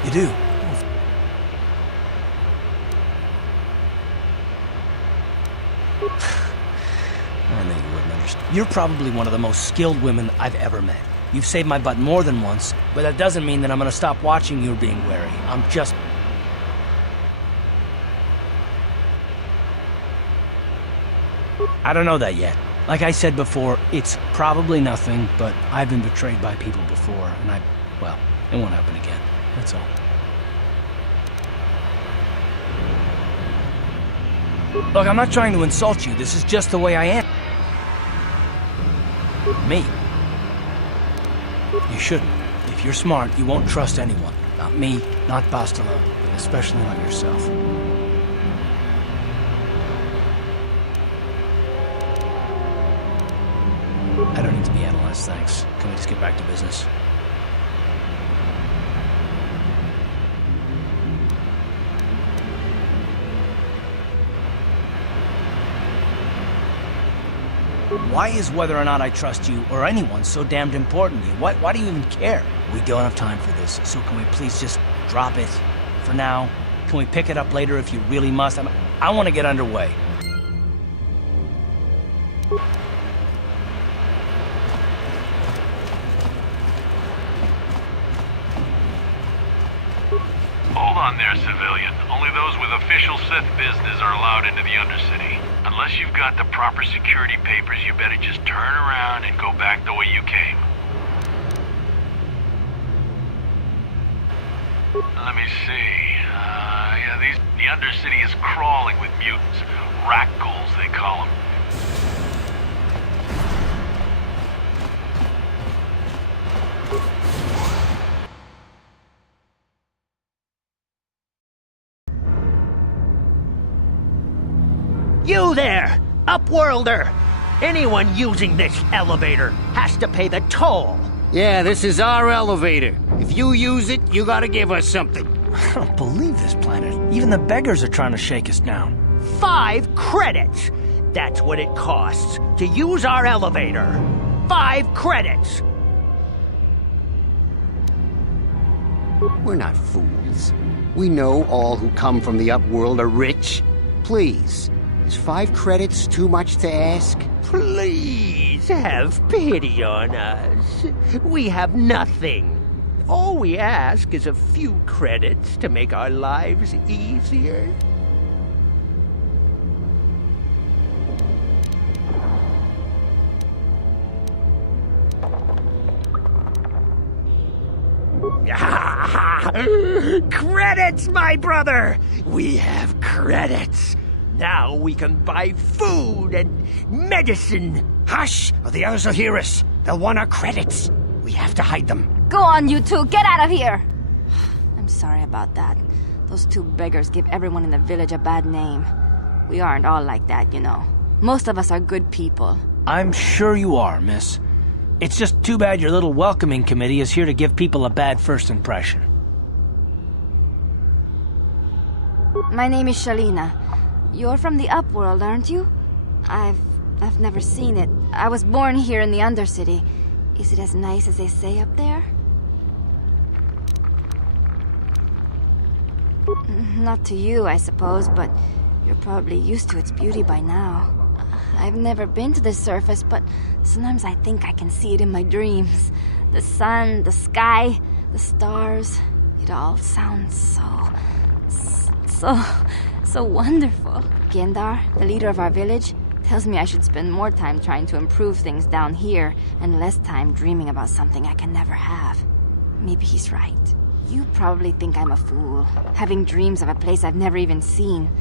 You do? I knew you wouldn't understand. You're probably one of the most skilled women I've ever met. You've saved my butt more than once, but that doesn't mean that I'm gonna stop watching you being wary. I'm just... I don't know that yet. Like I said before, it's probably nothing, but I've been betrayed by people before, and well, it won't happen again. That's all. Look, I'm not trying to insult you. This is just the way I am. Me. You shouldn't. If you're smart, you won't trust anyone. Not me, not Bastila, and especially not yourself. I don't need to be analyzed, thanks. Can we just get back to business? Why is whether or not I trust you or anyone so damned important to you? Why do you even care? We don't have time for this, so can we please just drop it for now? Can we pick it up later if you really must? I want to get underway. Hold on there, civilian. Only those with official Sith business are allowed into the Undercity. Unless you've got the proper security papers, you better just turn around and go back the way you came. Let me see. The Undercity is crawling with mutants. Rakghouls, they call them. You there! Upworlder! Anyone using this elevator has to pay the toll. Yeah, this is our elevator. If you use it, you gotta give us something. I don't believe this planet. Even the beggars are trying to shake us down. 5 credits. That's what it costs to use our elevator. 5 credits. We're not fools. We know all who come from the upworld are rich. Please, is 5 credits too much to ask? Please have pity on us. We have nothing. All we ask is a few credits to make our lives easier. Credits, my brother! We have credits. Now we can buy food and medicine. Hush, or the others will hear us. They'll want our credits. We have to hide them. Go on, you two, get out of here! I'm sorry about that. Those 2 beggars give everyone in the village a bad name. We aren't all like that, you know. Most of us are good people. I'm sure you are, miss. It's just too bad your little welcoming committee is here to give people a bad first impression. My name is Shalina. You're from the Upworld, aren't you? I've never seen it. I was born here in the Undercity. Is it as nice as they say up there? Not to you, I suppose, but you're probably used to its beauty by now. I've never been to the surface, but sometimes I think I can see it in my dreams. The sun, the sky, the stars. It all sounds so wonderful. Gendar, the leader of our village, tells me I should spend more time trying to improve things down here and less time dreaming about something I can never have. Maybe he's right. You probably think I'm a fool, having dreams of a place I've never even seen.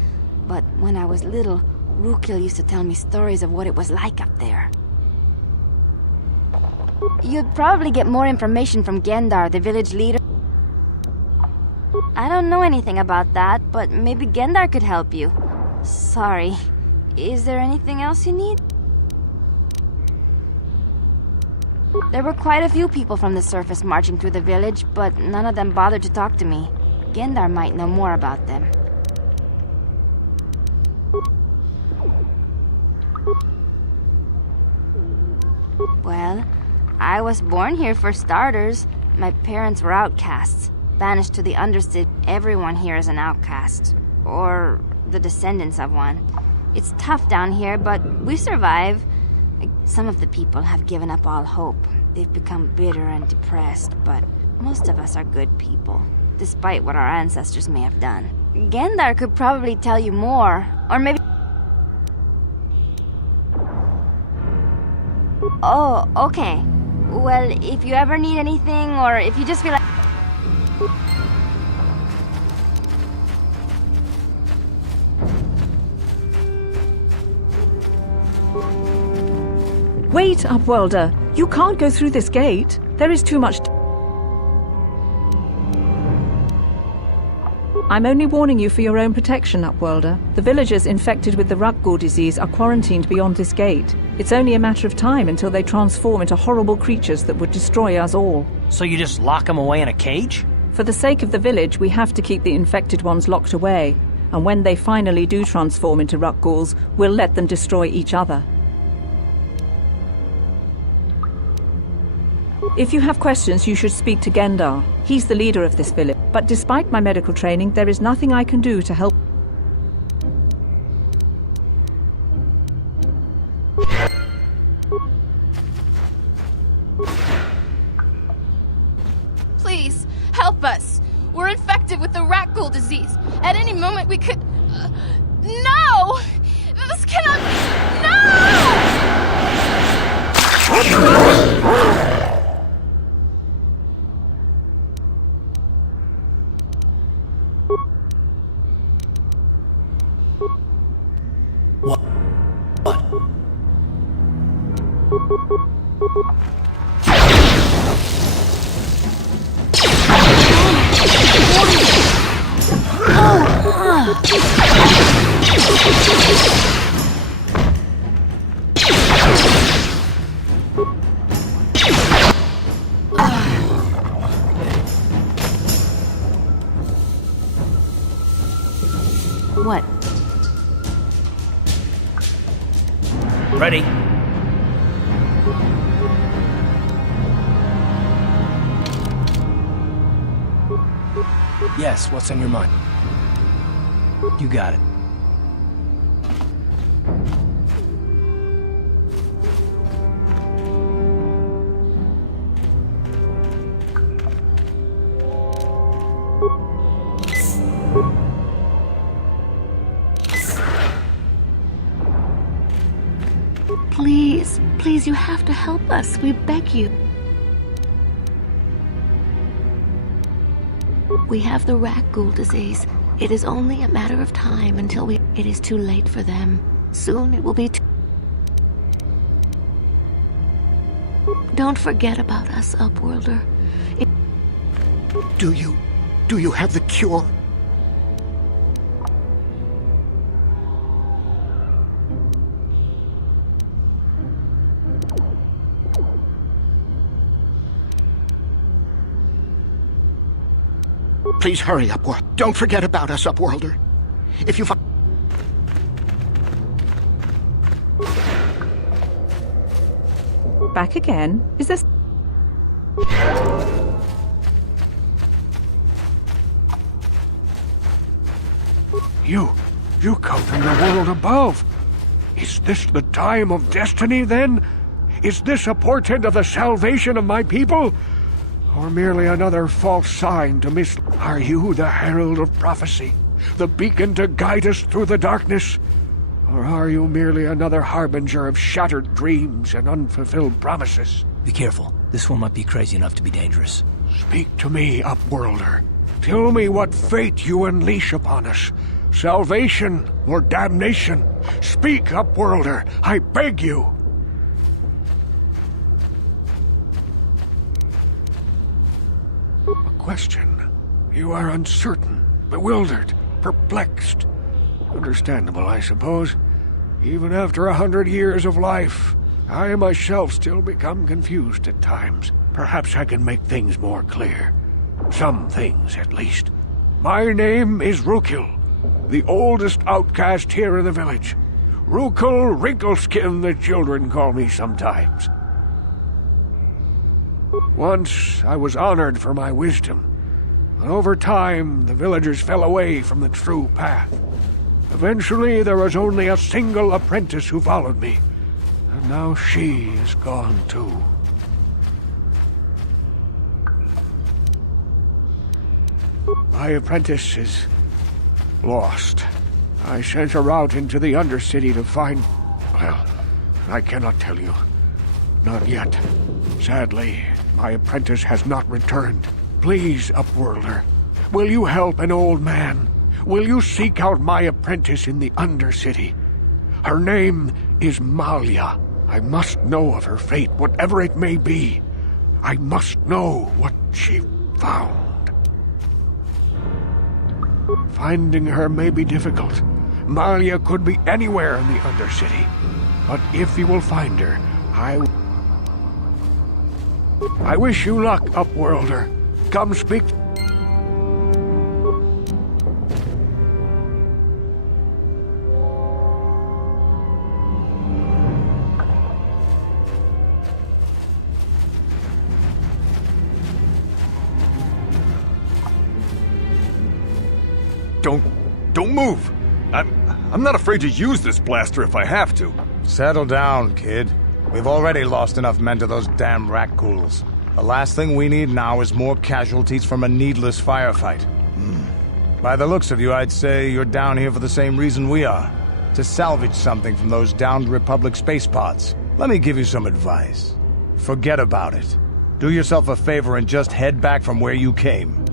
But when I was little, Rukil used to tell me stories of what it was like up there. You'd probably get more information from Gendar, the village leader. I don't know anything about that, but maybe Gendar could help you. Sorry. Is there anything else you need? There were quite a few people from the surface marching through the village, but none of them bothered to talk to me. Gendar might know more about them. Well, I was born here for starters. My parents were outcasts, banished to the Undercity. Everyone here is an outcast, or the descendants of one. It's tough down here, but we survive. Some of the people have given up all hope. They've become bitter and depressed, but most of us are good people, despite what our ancestors may have done. Gendar could probably tell you more, or maybe... Oh, okay. Well, if you ever need anything, or if you just feel like... Wait, Upworlder! You can't go through this gate. There is too much... I'm only warning you for your own protection, Upworlder. The villagers infected with the Rukgul disease are quarantined beyond this gate. It's only a matter of time until they transform into horrible creatures that would destroy us all. So you just lock them away in a cage? For the sake of the village, we have to keep the infected ones locked away. And when they finally do transform into Rukguls, we'll let them destroy each other. If you have questions, you should speak to Gendar. He's the leader of this village. But despite my medical training, there is nothing I can do to help. Please, help us. We're infected with the Rukgul disease. At any moment we could... No! This cannot be... No! Ready? Yes, what's on your mind? You got it. Please, please, you have to help us. We beg you. We have the Rakghoul disease. It is only a matter of time until it is too late for them. Soon it will be Don't forget about us, Upworlder. Do you have the cure? Please hurry, Upworld. Don't forget about us, Upworlder. If you find... Back again? Is this... You come from the world above. Is this the time of destiny, then? Is this a portent of the salvation of my people? Or merely another false sign to miss... Are you the herald of prophecy? The beacon to guide us through the darkness? Or are you merely another harbinger of shattered dreams and unfulfilled promises? Be careful. This one might be crazy enough to be dangerous. Speak to me, Upworlder. Tell me what fate you unleash upon us. Salvation or damnation? Speak, Upworlder. I beg you. A question. You are uncertain, bewildered, perplexed. Understandable, I suppose. Even after 100 years of life, I myself still become confused at times. Perhaps I can make things more clear. Some things, at least. My name is Rukil, the oldest outcast here in the village. Rukil Wrinkleskin, the children call me sometimes. Once I was honored for my wisdom, but over time the villagers fell away from the true path. Eventually there was only a single apprentice who followed me, and now she is gone too. My apprentice is lost. I sent her out into the Undercity to find... Well, I cannot tell you. Not yet. Sadly, my apprentice has not returned. Please, Upworlder, will you help an old man? Will you seek out my apprentice in the Undercity? Her name is Malia. I must know of her fate, whatever it may be. I must know what she found. Finding her may be difficult. Malia could be anywhere in the Undercity. But if you will find her, I wish you luck, Upworlder. Come speak... Don't move! I'm not afraid to use this blaster if I have to. Settle down, kid. We've already lost enough men to those damn Rakghouls. The last thing we need now is more casualties from a needless firefight. By the looks of you, I'd say you're down here for the same reason we are. To salvage something from those downed Republic space pods. Let me give you some advice. Forget about it. Do yourself a favor and just head back from where you came.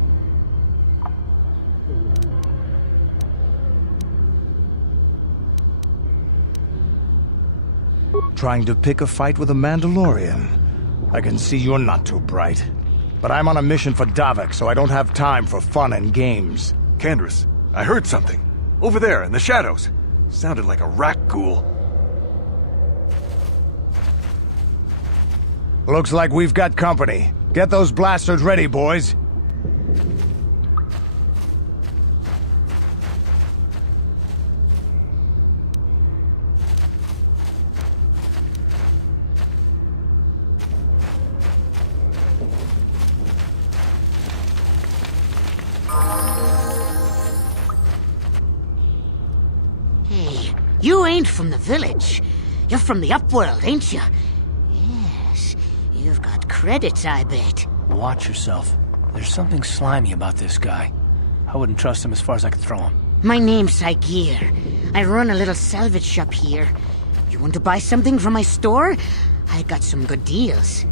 Trying to pick a fight with a Mandalorian. I can see you're not too bright. But I'm on a mission for Davik, so I don't have time for fun and games. Kandris, I heard something. Over there, in the shadows. Sounded like a Rakghoul. Looks like we've got company. Get those blasters ready, boys. You ain't from the village. You're from the Upworld, ain't you? Yes. You've got credits, I bet. Watch yourself. There's something slimy about this guy. I wouldn't trust him as far as I could throw him. My name's Saigir. I run a little salvage shop here. You want to buy something from my store? I got some good deals.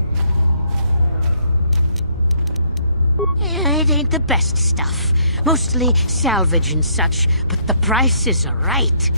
It ain't the best stuff. Mostly salvage and such, but the prices are right.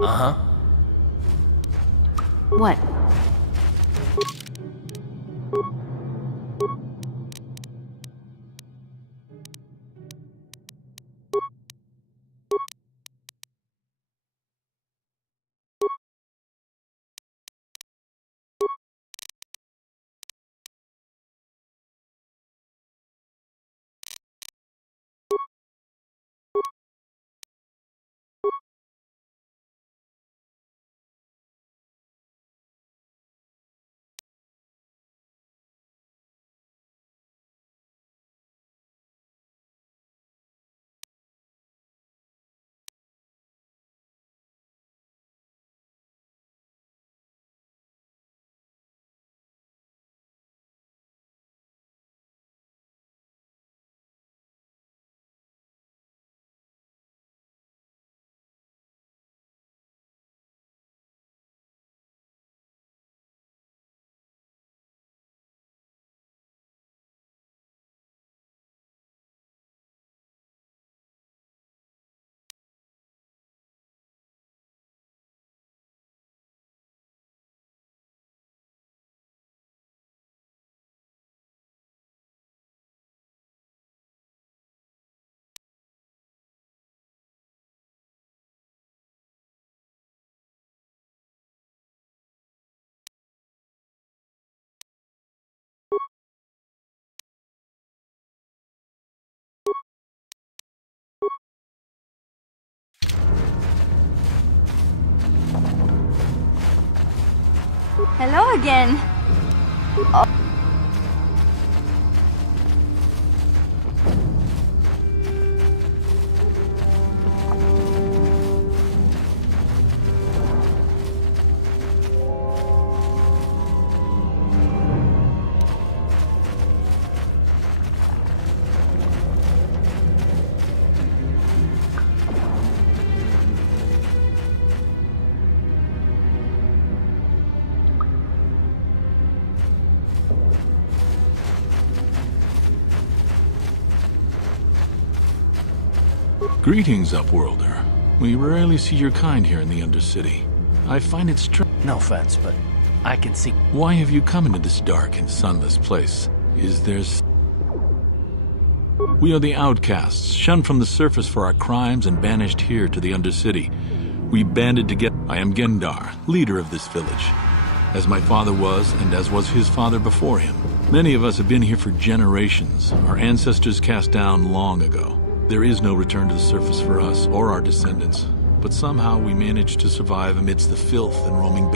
Uh-huh. What? Hello again. Oh. Greetings, Upworlder. We rarely see your kind here in the Undercity. I find it strange. No offense, but I can see. Why have you come into this dark and sunless place? Is there... We are the outcasts, shunned from the surface for our crimes and banished here to the Undercity. We banded together. I am Gendar, leader of this village, as my father was and as was his father before him. Many of us have been here for generations, our ancestors cast down long ago. There is no return to the surface for us or our descendants, but somehow we managed to survive amidst the filth and roaming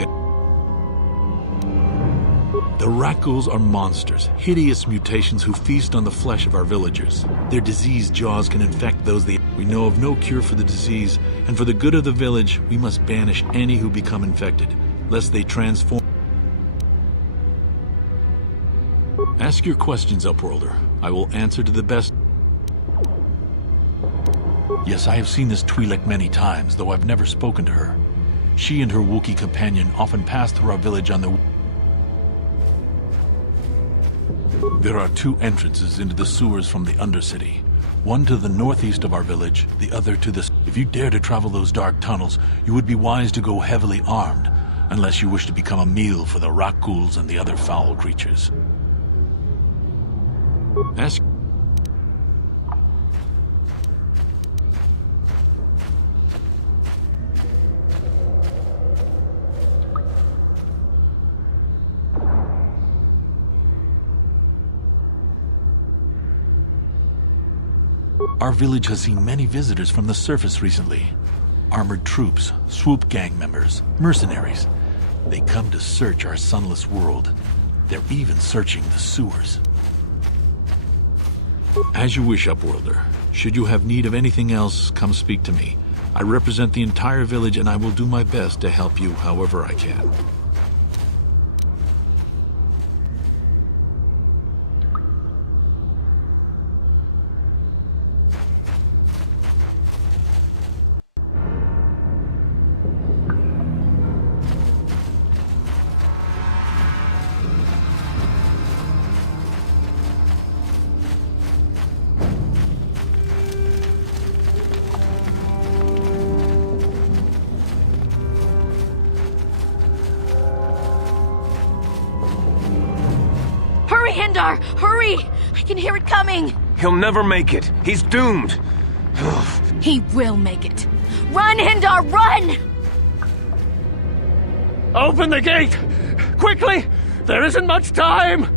The Rakghouls are monsters, hideous mutations who feast on the flesh of our villagers. Their diseased jaws can infect those they... We know of no cure for the disease, and for the good of the village, we must banish any who become infected, lest they transform. Ask your questions, Upworlder. I will answer to the best. Yes, I have seen this Twi'lek many times, though I've never spoken to her. She and her Wookiee companion often pass through our village on their... There are two entrances into the sewers from the Undercity. One to the northeast of our village, the other to the... If you dare to travel those dark tunnels, you would be wise to go heavily armed, unless you wish to become a meal for the Rakghouls and the other foul creatures. Ask... Our village has seen many visitors from the surface recently. Armored troops, swoop gang members, mercenaries. They come to search our sunless world. They're even searching the sewers. As you wish, Upworlder. Should you have need of anything else, come speak to me. I represent the entire village and I will do my best to help you however I can. Hendar, hurry! I can hear it coming! He'll never make it. He's doomed. He will make it. Run, Hendar, run! Open the gate! Quickly! There isn't much time!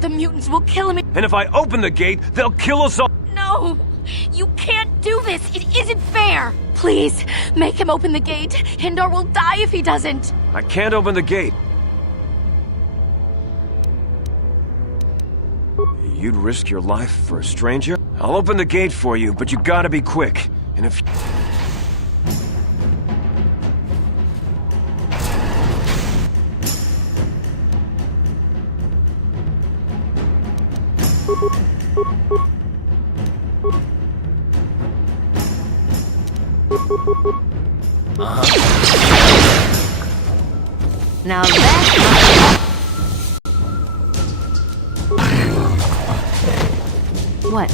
The mutants will kill him. And if I open the gate, they'll kill us all. No! You can't do this! It isn't fair! Please, make him open the gate. Hendar will die if he doesn't. I can't open the gate. You'd risk your life for a stranger? I'll open the gate for you, but you gotta be quick. And if... Now that's... What?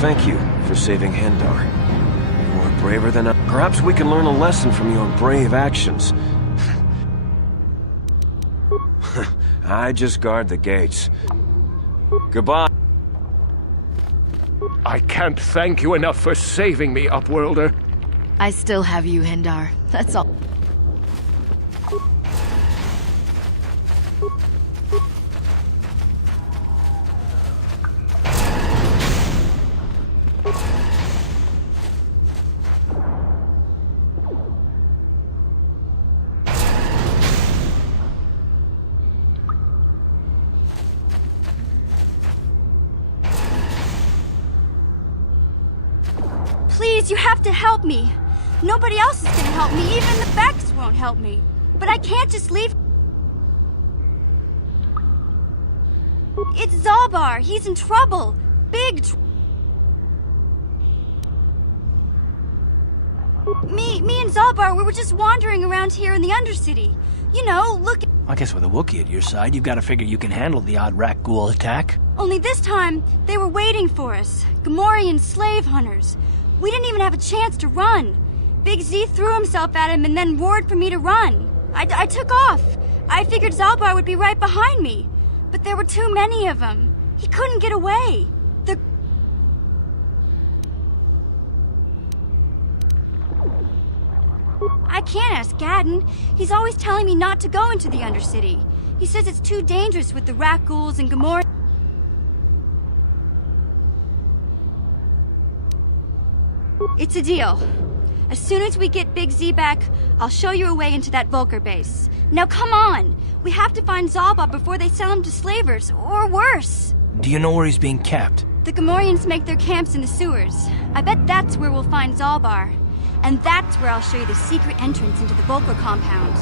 Thank you for saving Hendar. You are braver than I... Perhaps we can learn a lesson from your brave actions. I just guard the gates. Goodbye. I can't thank you enough for saving me, Upworlder. I still have you, Hendar. That's all. Please, you have to help me. Nobody else is gonna help me. Even the Vex won't help me. But I can't just leave. It's Zaalbar. He's in trouble. Big Me and Zaalbar, we were just wandering around here in the Undercity. You know, look... I guess with a Wookiee at your side, you've got to figure you can handle the odd rat ghoul attack. Only this time, they were waiting for us. Gamorrean slave hunters. We didn't even have a chance to run. Big Z threw himself at him and then roared for me to run. I took off. I figured Zalbar would be right behind me. But there were too many of them. He couldn't get away. I can't ask Gadden. He's always telling me not to go into the Undercity. He says it's too dangerous with the rat ghouls and Gamorrean. It's a deal. As soon as we get Big Z back, I'll show you a way into that Vulcar base. Now come on! We have to find Zalbar before they sell him to slavers, or worse. Do you know where he's being kept? The Gamorreans make their camps in the sewers. I bet that's where we'll find Zalbar. And that's where I'll show you the secret entrance into the Vulcar compound.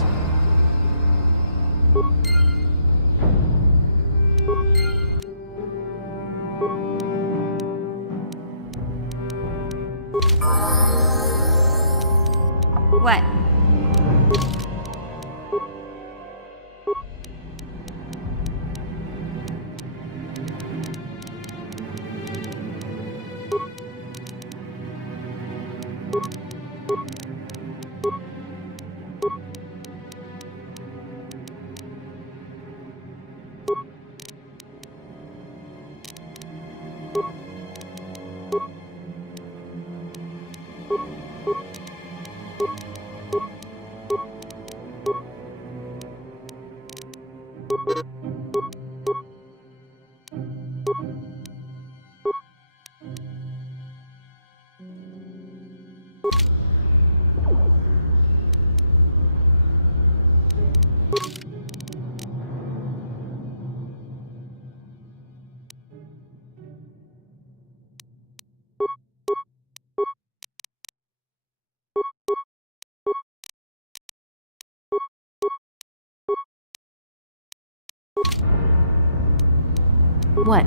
What? What?